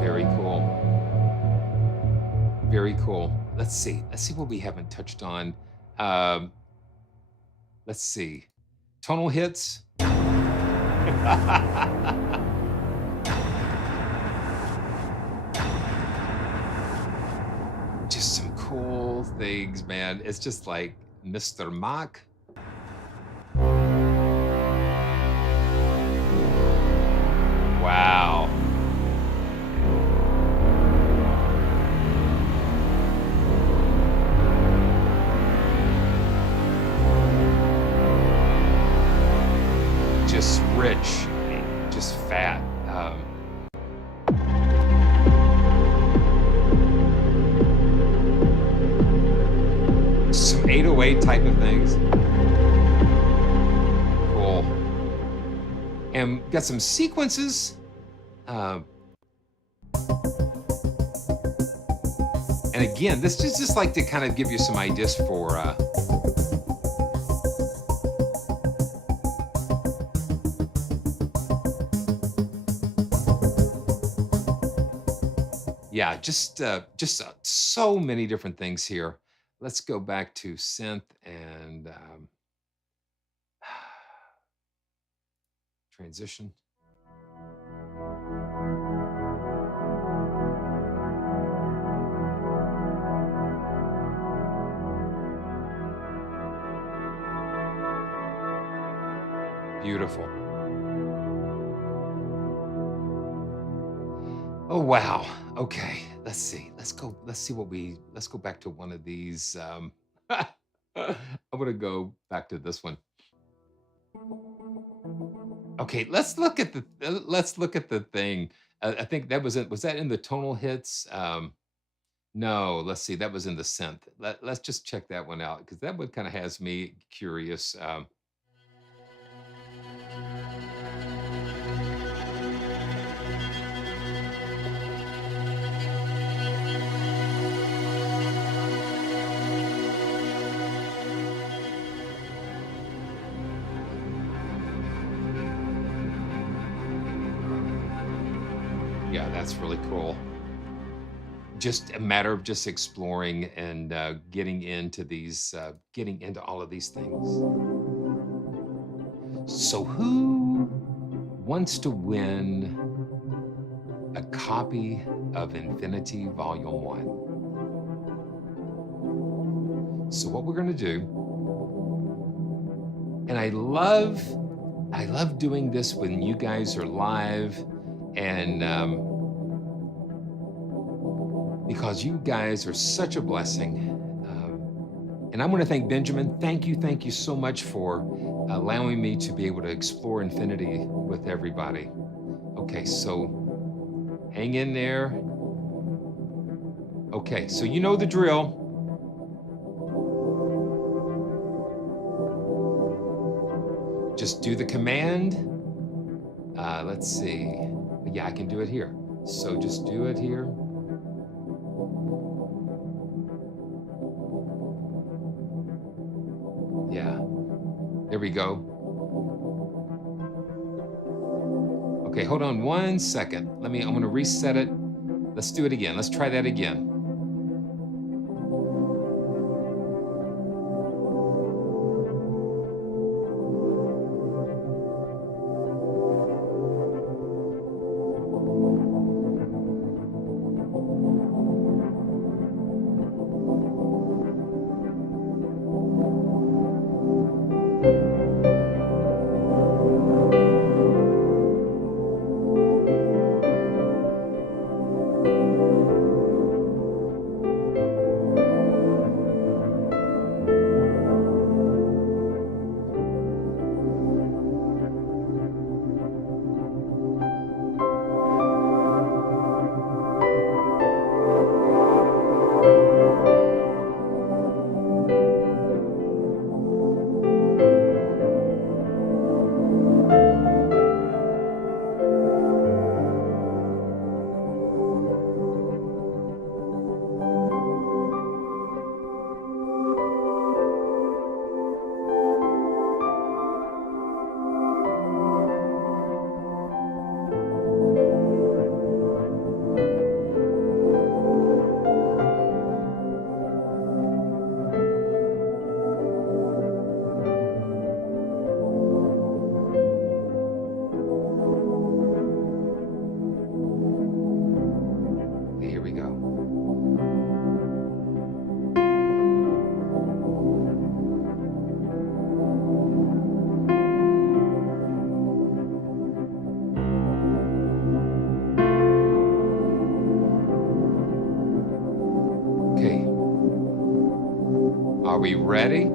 Very cool. Very cool. Let's see what we haven't touched on. Let's see. Tonal hits. Just some cool things, man. It's just like Mr. Mach. Wow. Just rich, just fat. Some 808 type of things. Cool. And got some sequences. And again, this is just like to kind of give you some ideas for yeah, just so many different things here. Let's go back to synth and transition. Beautiful. Oh, wow. Okay, let's see. Let's go back to one of these. I'm gonna go back to this one. Okay, let's look at the thing. I think that was it. Was that in the tonal hits? No, let's see. That was in the synth. Let's just check that one out because that one kind of has me curious. Yeah, that's really cool. Just a matter of just exploring and getting into all of these things. So who wants to win a copy of Infinity Volume 1? So what we're gonna do, and I love doing this when you guys are live, and because you guys are such a blessing. And I want to thank Benjamin. Thank you so much for allowing me to be able to explore infinity with everybody. Okay, so hang in there. Okay, so you know the drill. just do the command. Let's see. Yeah, I can do it here. So just do it here. Yeah, there we go. Okay, hold on 1 second. I'm gonna reset it. Let's do it again. Let's try that again. Here we go. Okay. Are we ready?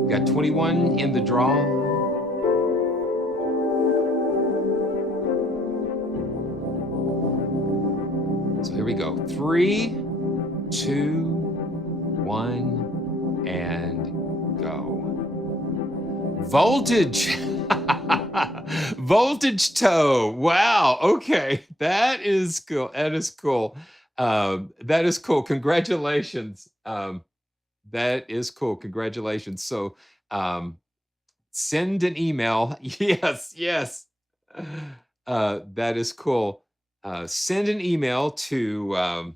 We got 21 in the draw. So here we go. 3, 2, 1, and go. Voltage. Voltage toe. Wow. Okay. That is cool. That is cool. That is cool. Congratulations. That is cool. Congratulations. So send an email. Yes, yes. That is cool. Send an email to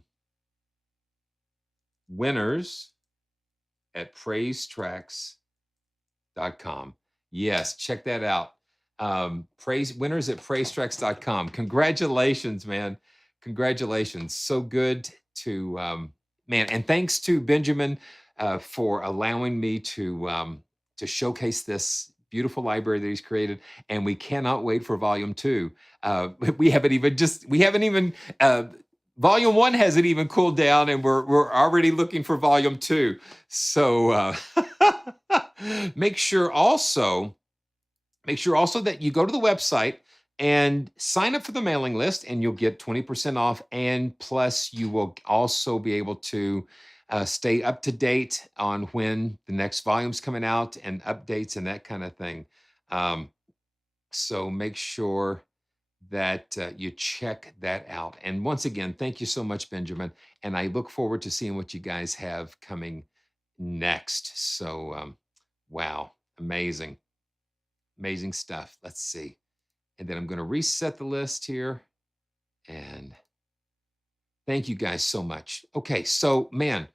winners at praisetracks.com. Yes, check that out. Praise winners at praisetracks.com. Congratulations, man. Congratulations. So good to man, and thanks to Benjamin for allowing me to showcase this beautiful library that he's created. And we cannot wait for volume 2. We haven't even volume 1 hasn't even cooled down, and we're already looking for volume 2. So make sure also that you go to the website and sign up for the mailing list, and you'll get 20% off. And plus, you will also be able to stay up to date on when the next volume's coming out and updates and that kind of thing. So make sure that you check that out. And once again, thank you so much, Benjamin. And I look forward to seeing what you guys have coming next. So, wow, amazing, amazing stuff. Let's see. And then I'm going to reset the list here. And thank you guys so much. Okay, so man,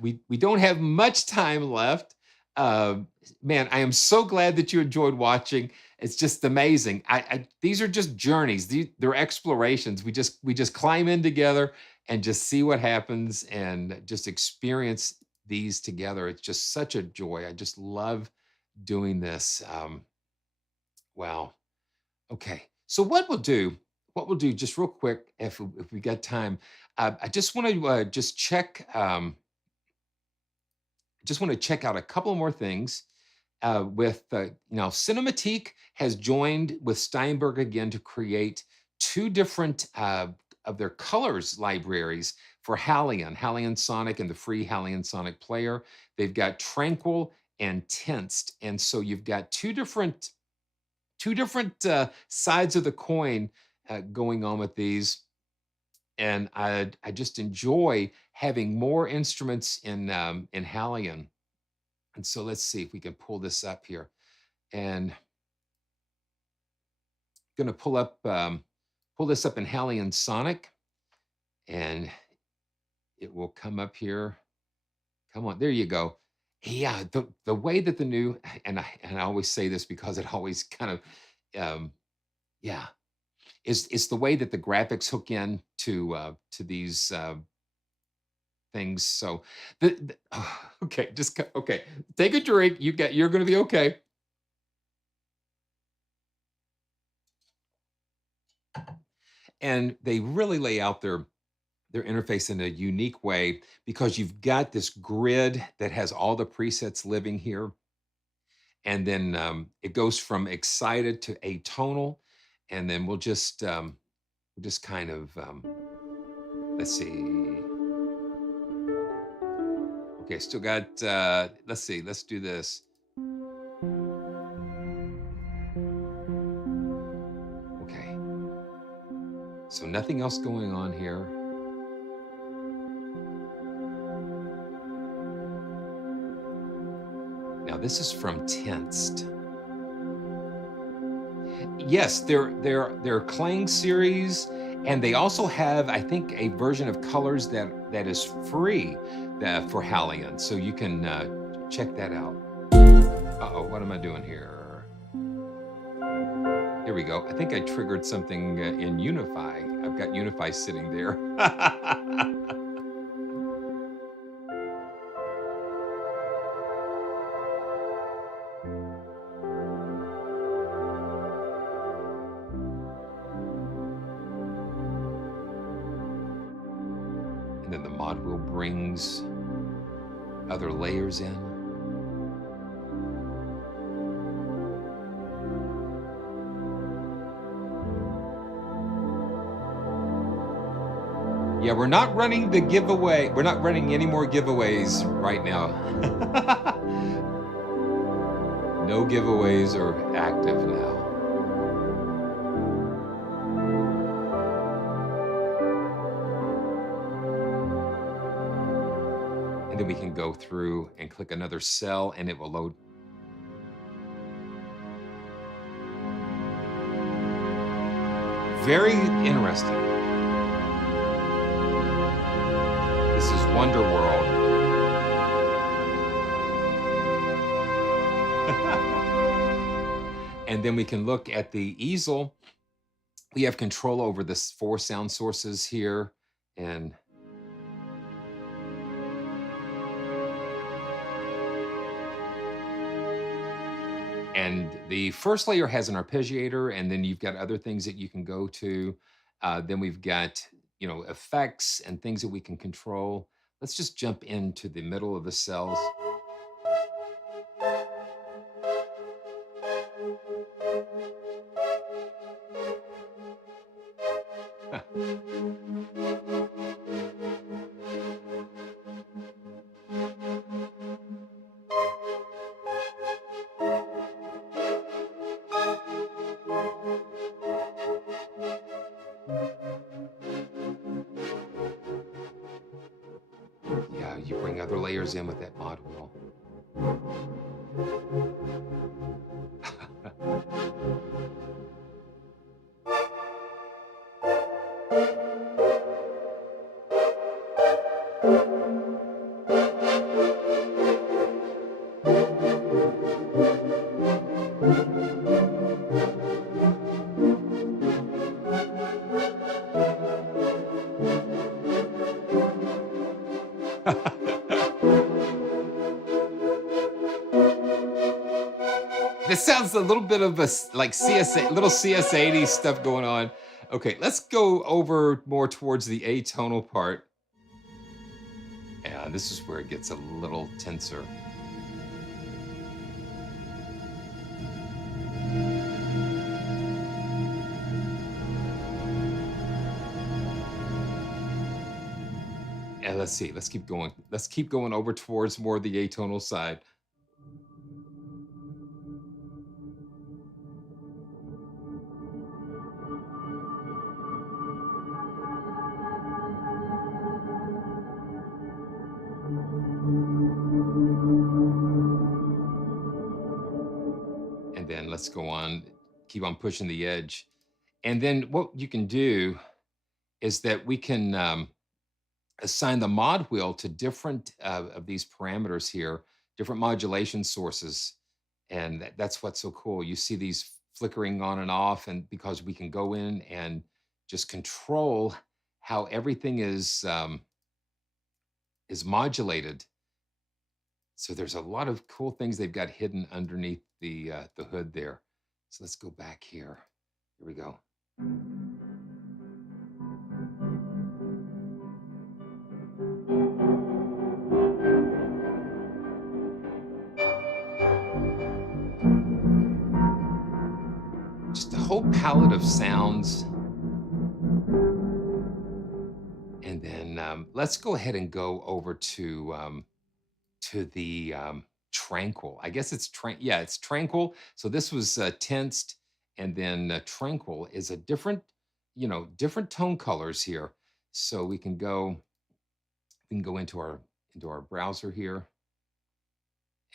we don't have much time left. Man, I am so glad that you enjoyed watching. It's just amazing. These are just journeys. They're explorations. We just climb in together and just see what happens and just experience these together. It's just such a joy. I just love doing this. Wow. Okay. So what we'll do just real quick, if we got time, I just want to just want to check out a couple more things. With now, Cinematique has joined with Steinberg again to create 2 different of their colors libraries for Halion Sonic and the free Halion Sonic player. They've got Tranquil and tensed. And so you've got two different sides of the coin going on with these. And I just enjoy having more instruments in Hallian. And so let's see if we can pull this up here. And going to pull this up in Hallian Sonic, and it will come up here. Come on, there you go. Yeah, the way that the new, and I always say this because it always kind of yeah, is the way that the graphics hook in to these things. So okay, okay. Take a drink. You're going to be okay. And they really lay out their interface in a unique way because you've got this grid that has all the presets living here. And then it goes from excited to atonal. And then we'll just kind of, let's see. Okay, still got, let's see, let's do this. Okay. So nothing else going on here. Now this is from Tensed. Yes, they're Clang series, and they also have, I think, a version of colors that is free for Hallian, so you can check that out. Uh-oh, what am I doing here? Here we go. I think I triggered something in Unify. I've got Unify sitting there. And then the mod wheel brings other layers in. Yeah, we're not running the giveaway. We're not running any more giveaways right now. No giveaways are active now. And then we can go through and click another cell and it will load. Very interesting. This is Wonder World. And then we can look at the easel. We have control over the 4 sound sources here. And the first layer has an arpeggiator, and then you've got other things that you can go to. Then we've got, effects and things that we can control. Let's just jump into the middle of the cells. Yeah, you bring other layers in with that mod wheel. This sounds a little bit of like little CS80 stuff going on. Okay, let's go over more towards the atonal part. And this is where it gets a little tenser. And let's see, let's keep going. Let's keep going over towards more of the atonal side. let's go on, keep on pushing the edge. And then what you can do is that we can assign the mod wheel to different of these parameters here, different modulation sources. And that's what's so cool. You see these flickering on and off, and because we can go in and just control how everything is modulated. So there's a lot of cool things they've got hidden underneath the hood there. So let's go back here. Here we go. Just a whole palette of sounds. And then let's go ahead and go over to the Tranquil. I guess it's yeah, it's Tranquil. So this was tensed, and then Tranquil is a different, different tone colors here. So we can go into our browser here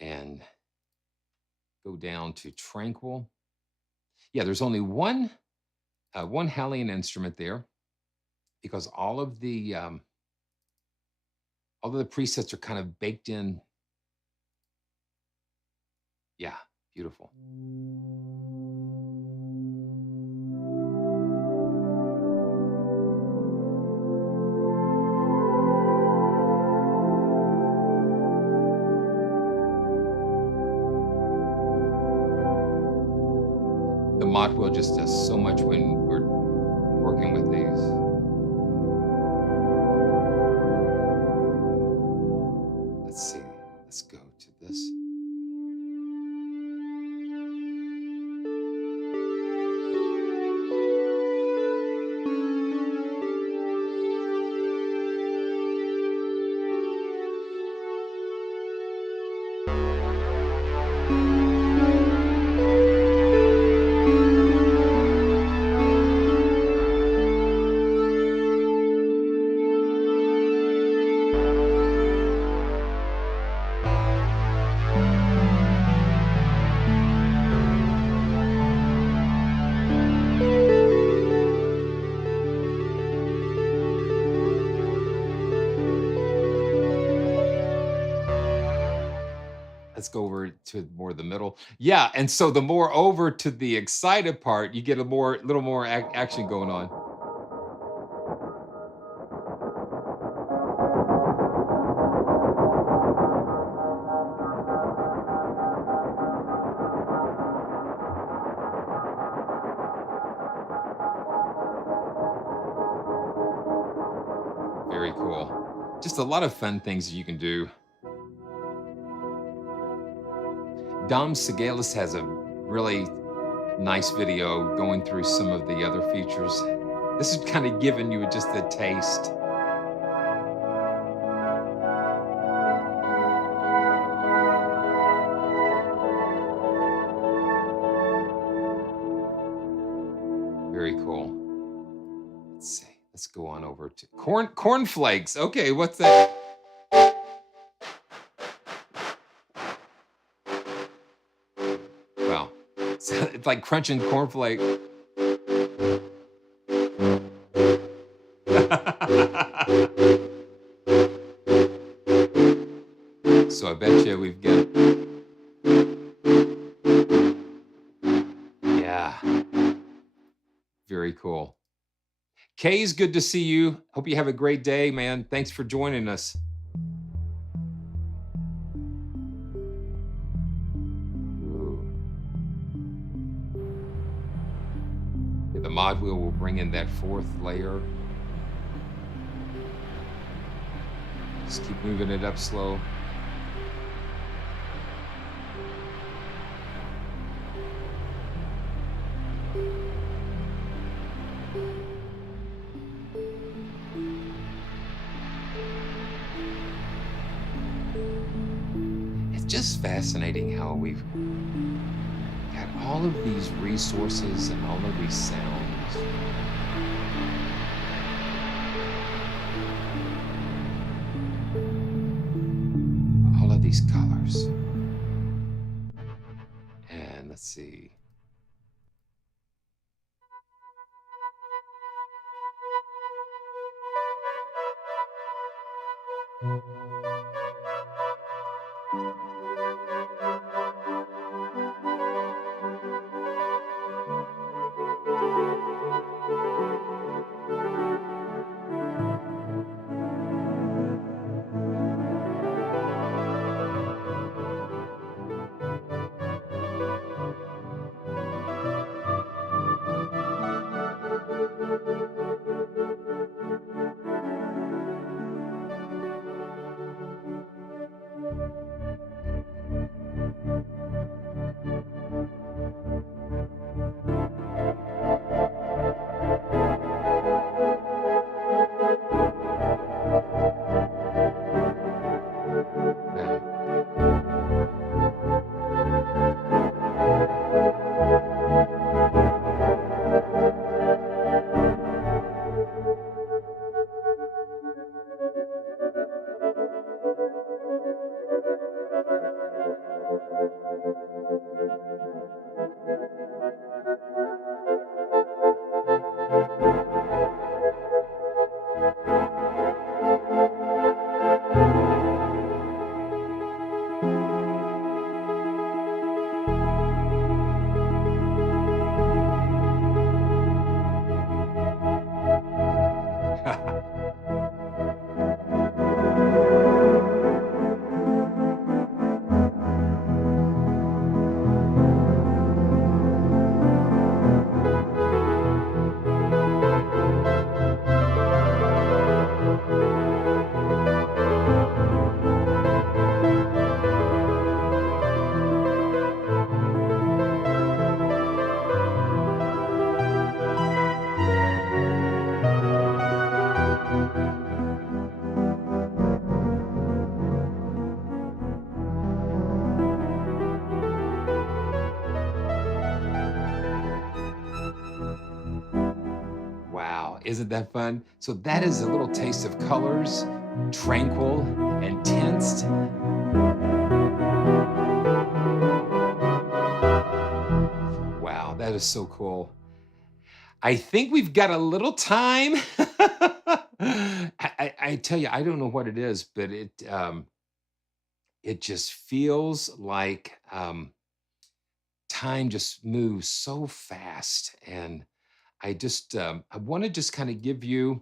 and go down to Tranquil. Yeah, there's only one Hallian instrument there, because all of the presets are kind of baked in. Yeah, beautiful. The mod wheel just does so much when we're working with these. Let's see. Let's go to this. Let's go over to more the middle. Yeah, and so the more over to the excited part, you get a little more action going on. Very cool. Just a lot of fun things you can do. Dom Segalis has a really nice video going through some of the other features. This is kind of giving you just a taste. Very cool. Let's see. Let's go on over to cornflakes. Okay, what's that? Wow. It's like crunching cornflake. So I bet you we've got. Yeah. Very cool. Kay's, good to see you. Hope you have a great day, man. Thanks for joining us. Yeah, the mod wheel will bring in that fourth layer. Just keep moving it up slow. Just fascinating how we've got all of these resources and all of these sounds. All of these colors. And let's see. Yeah. Wow, isn't that fun? So that is a little taste of colors, tranquil and tensed. Wow, that is so cool. I think we've got a little time. I tell you, I don't know what it is, but it just feels like time just moves so fast, and I want to just kind of give you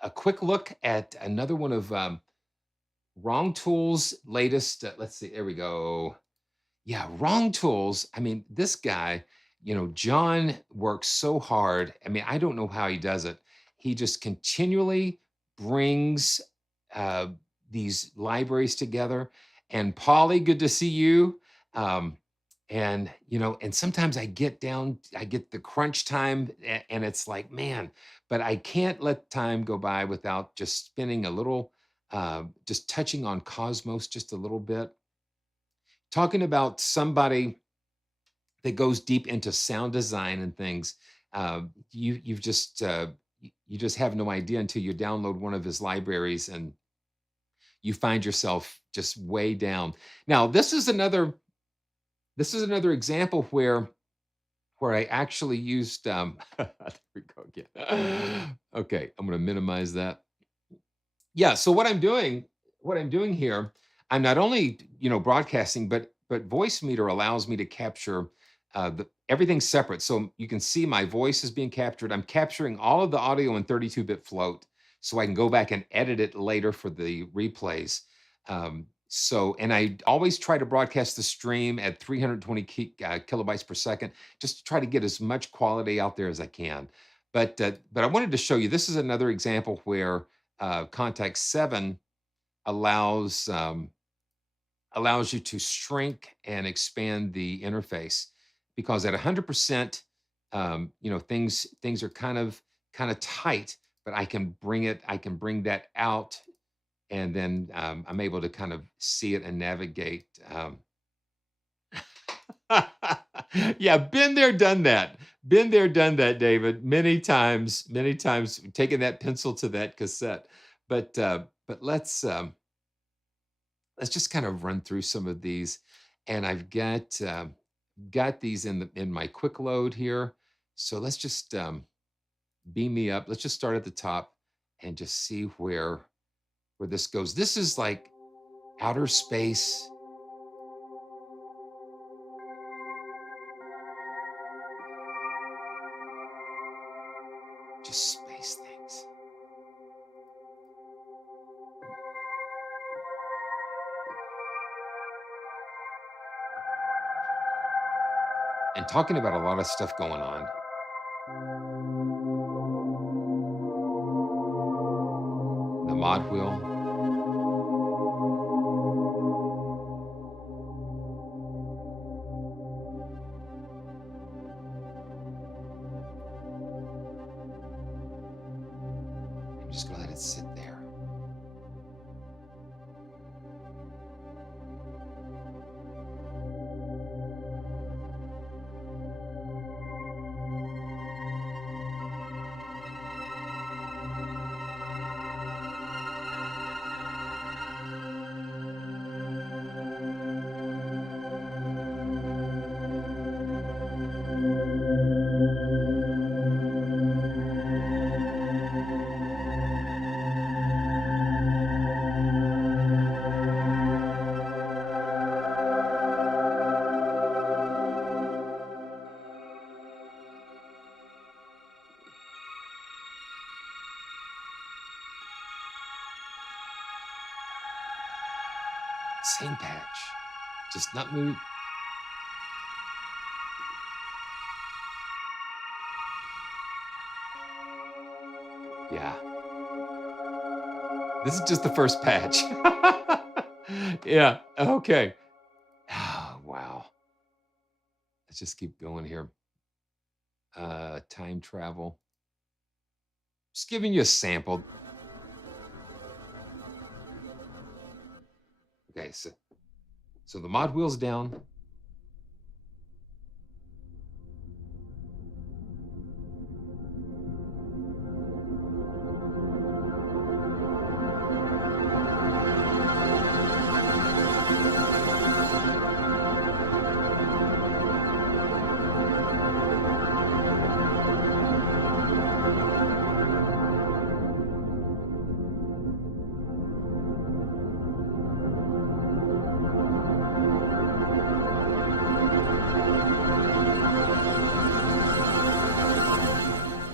a quick look at another one of Wrong Tools' latest. Let's see, there we go. Yeah, Wrong Tools. I mean, this guy, John works so hard. I mean, I don't know how he does it. He just continually brings uh, these libraries together. And Polly, good to see you. Um, and sometimes I get the crunch time, and it's like, man, but I can't let time go by without just spending a little, just touching on Cosmos just a little bit, talking about somebody that goes deep into sound design and things. You just have no idea until you download one of his libraries, and you find yourself just way down. Now, this is another example where I actually used there we go again. Okay, I'm going to minimize that. Yeah, so what I'm doing here, I'm not only, broadcasting, but voice meter allows me to capture everything separate. So you can see my voice is being captured. I'm capturing all of the audio in 32-bit float, so I can go back and edit it later for the replays. And I always try to broadcast the stream at 320 kilobytes per second, just to try to get as much quality out there as I can. But I wanted to show you, this is another example where Contact 7 allows allows you to shrink and expand the interface, because at 100%, things are kind of tight, but I can bring that out, and then I'm able to kind of see it and navigate. Yeah, been there, done that. Been there, done that, David. Many times, taking that pencil to that cassette. But let's just kind of run through some of these, and I've got these in my quick load here. So let's just beam me up. Let's just start at the top and just see where. where this goes. This is like outer space. Just space things. And talking about a lot of stuff going on. The mod wheel. I'm just gonna let it sit there. Same patch, just not moving. Yeah. This is just the first patch. Yeah, okay. Oh, wow. Let's just keep going here. Time travel. Just giving you a sample. Okay, so the mod wheel's down.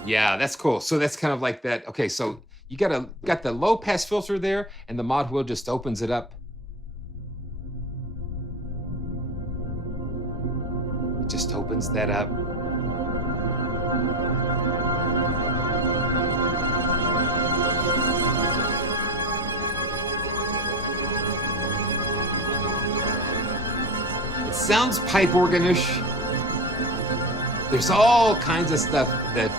Yeah, that's cool. So that's kind of like that. Okay, so you got the low pass filter there, and the mod wheel just opens it up. It just opens that up. It sounds pipe organish. There's all kinds of stuff that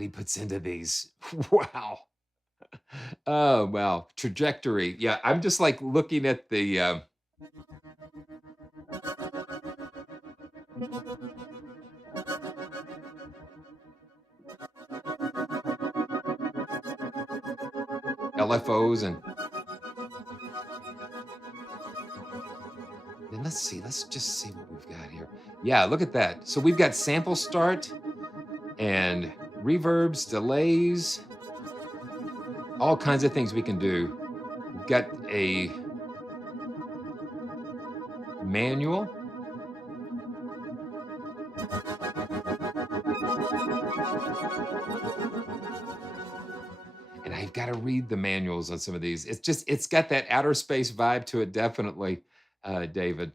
he puts into these. Wow. Oh wow. Trajectory. Yeah, I'm just like looking at the LFOs and then let's see. Let's just see what we've got here. Yeah, look at that. So we've got sample start and reverbs, delays, all kinds of things we can do. We've got a manual. And I've got to read the manuals on some of these. It's got that outer space vibe to it, definitely, David.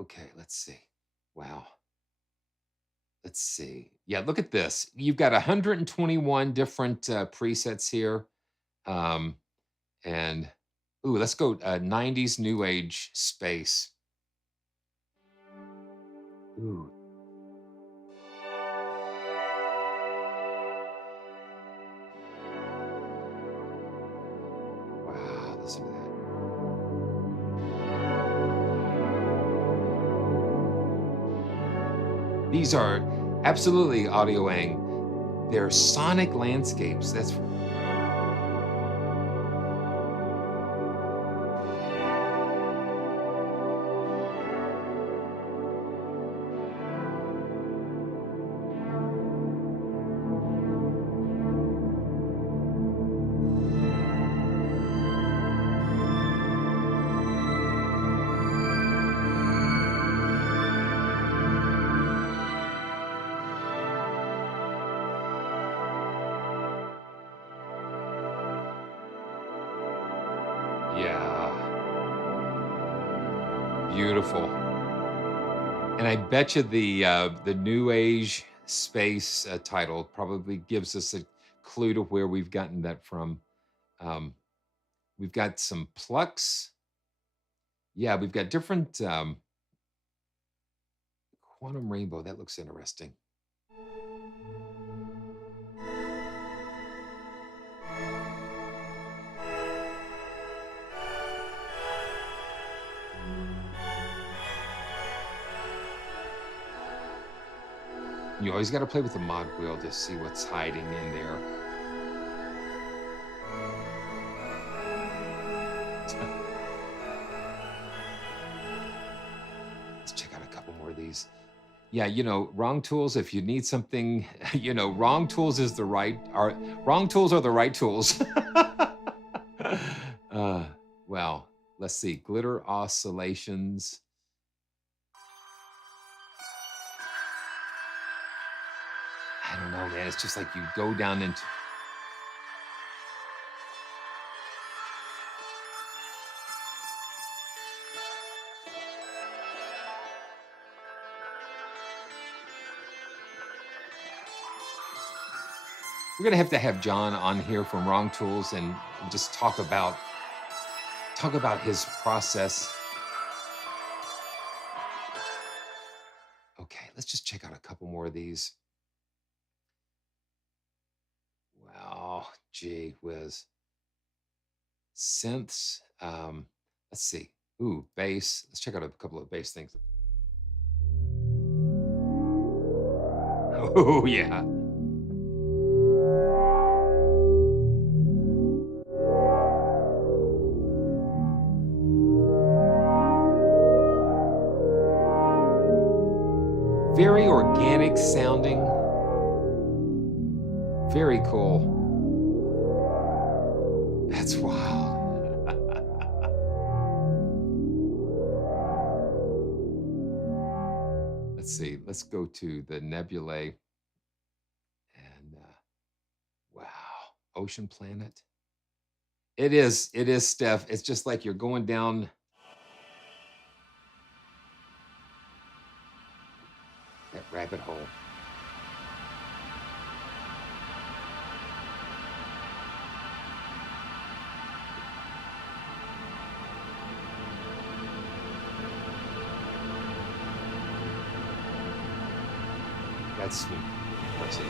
Okay, let's see. Wow. Let's see. Yeah, look at this. You've got 121 different presets here. Um, and, ooh, let's go 90s New Age space. Ooh. Wow, listen to that. These are absolutely audioing. They're sonic landscapes. That's Yeah. Beautiful. And I bet you the New Age space title probably gives us a clue to where we've gotten that from. Um, we've got some plucks. Yeah, we've got different quantum rainbow. That looks interesting. You always got to play with the mod wheel to see what's hiding in there. Let's check out a couple more of these. Yeah, wrong tools. If you need something, wrong tools is the right. Wrong tools are the right tools. uh, well, let's see. Glitter oscillations. I don't know, man. It's just like you go down into. We're gonna have to have John on here from Wrong Tools and just talk about his process. Okay, let's just check out a couple more of these. Wow, gee whiz. Synths. Let's see. Ooh, bass. Let's check out a couple of bass things. Oh yeah. Very organic sounding. Very cool. That's wild. Let's see. Let's go to the nebulae. And wow, Ocean Planet. It is, Steph. It's just like you're going down that rabbit hole. That's impressive.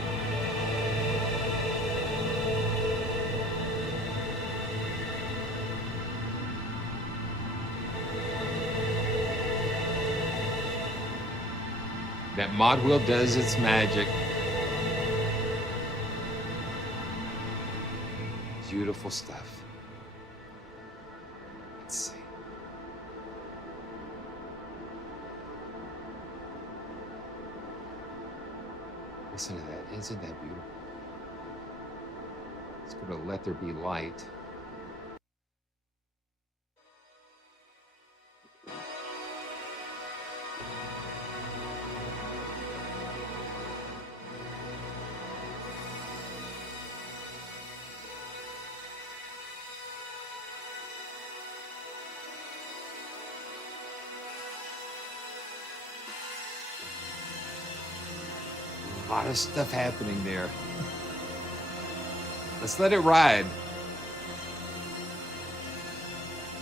That mod wheel does its magic. Beautiful stuff. Let's see. Listen to that. Isn't that beautiful? Let's go to Let There Be Light. A lot of stuff happening there. Let's let it ride.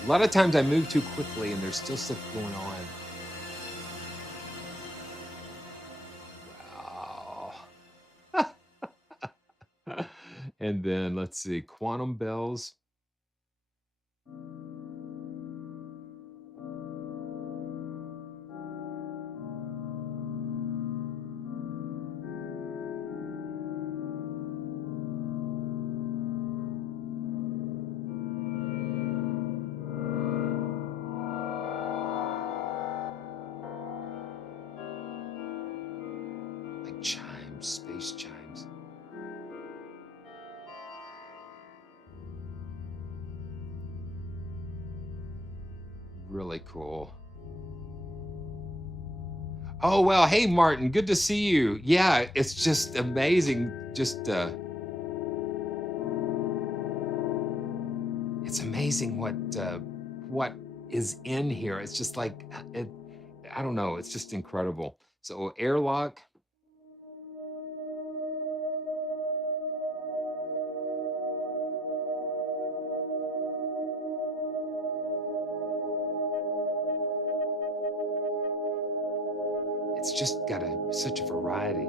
A lot of times I move too quickly and there's still stuff going on. Wow. And then let's see, quantum bells. Like chimes, space chimes. Really cool. Oh, well, hey, Martin, good to see you. Yeah, it's just amazing. It's amazing. amazing what is in here. It's just like it. I don't know. It's just incredible. So airlock. It's just got such a variety.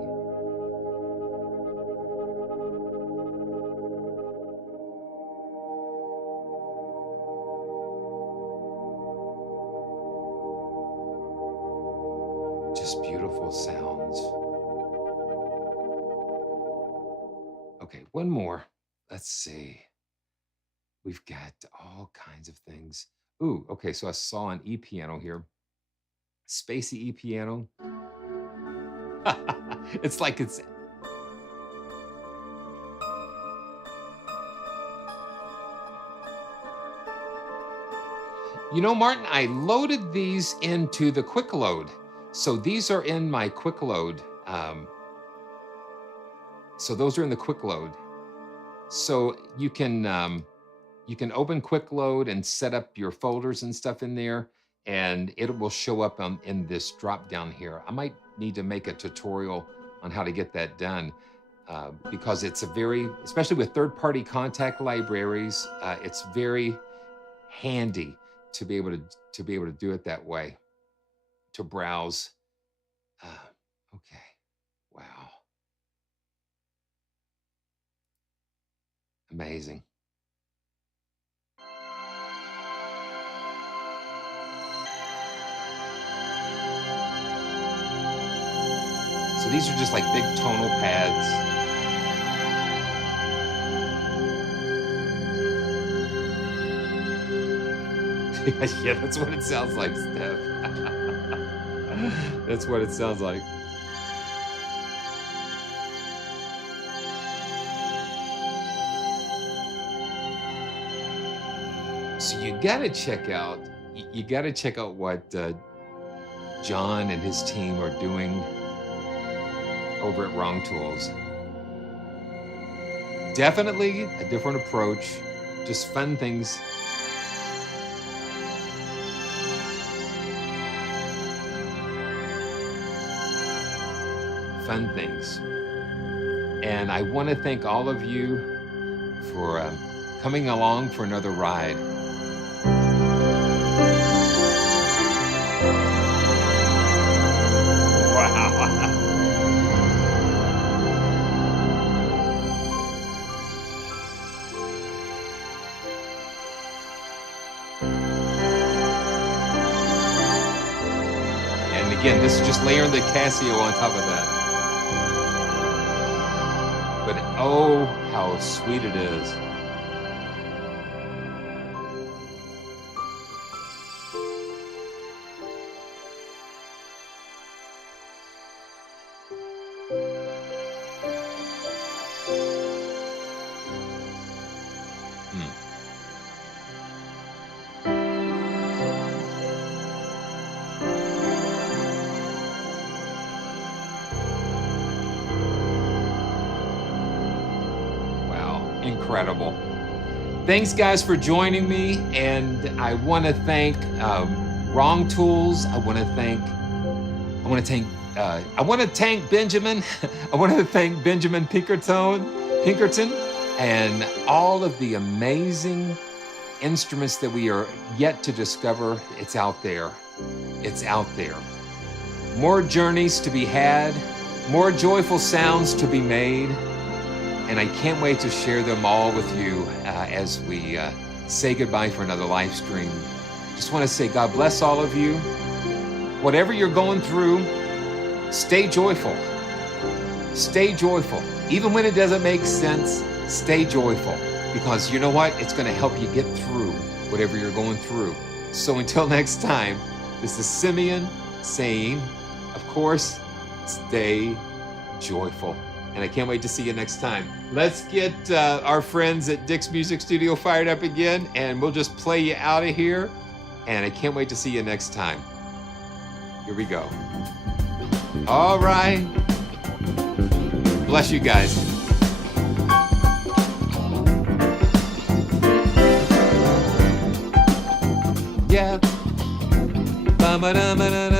Just beautiful sounds. Okay, one more. Let's see. We've got all kinds of things. Ooh, okay, so I saw an E piano here. Spacey E piano. It's like it's. You know, Martin, I loaded these into the quick load. So these are in my quick load. So those are in the quick load. So you can open quick load and set up your folders and stuff in there, and it will show up in this drop down here. I might need to make a tutorial on how to get that done because it's especially with third-party contact libraries, it's very handy to be able to do it that way, to browse. Okay, wow, amazing. So these are just like big tonal pads. Yeah, that's what it sounds like, Steph. That's what it sounds like. So you gotta check out what John and his team are doing over at Wrong Tools. Definitely a different approach, just fun things. Fun things. And I want to thank all of you for coming along for another ride. Wow. And again, this is just layering the Casio on top of that. But oh, how sweet it is. Incredible. Thanks, guys, for joining me. And I want to thank Wrong Tools. I want to thank Benjamin. I want to thank Benjamin Pinkerton, and all of the amazing instruments that we are yet to discover. It's out there. It's out there. More journeys to be had, more joyful sounds to be made. And I can't wait to share them all with you as we say goodbye for another live stream. Just want to say God bless all of you. Whatever you're going through, stay joyful. Stay joyful. Even when it doesn't make sense, stay joyful. Because you know what? It's going to help you get through whatever you're going through. So until next time, this is Simeon saying, of course, stay joyful. And I can't wait to see you next time. Let's get our friends at Dick's Music Studio fired up again, and we'll just play you out of here. And I can't wait to see you next time. Here we go. All right. Bless you guys. ba-da-ba-da-ba-da-da.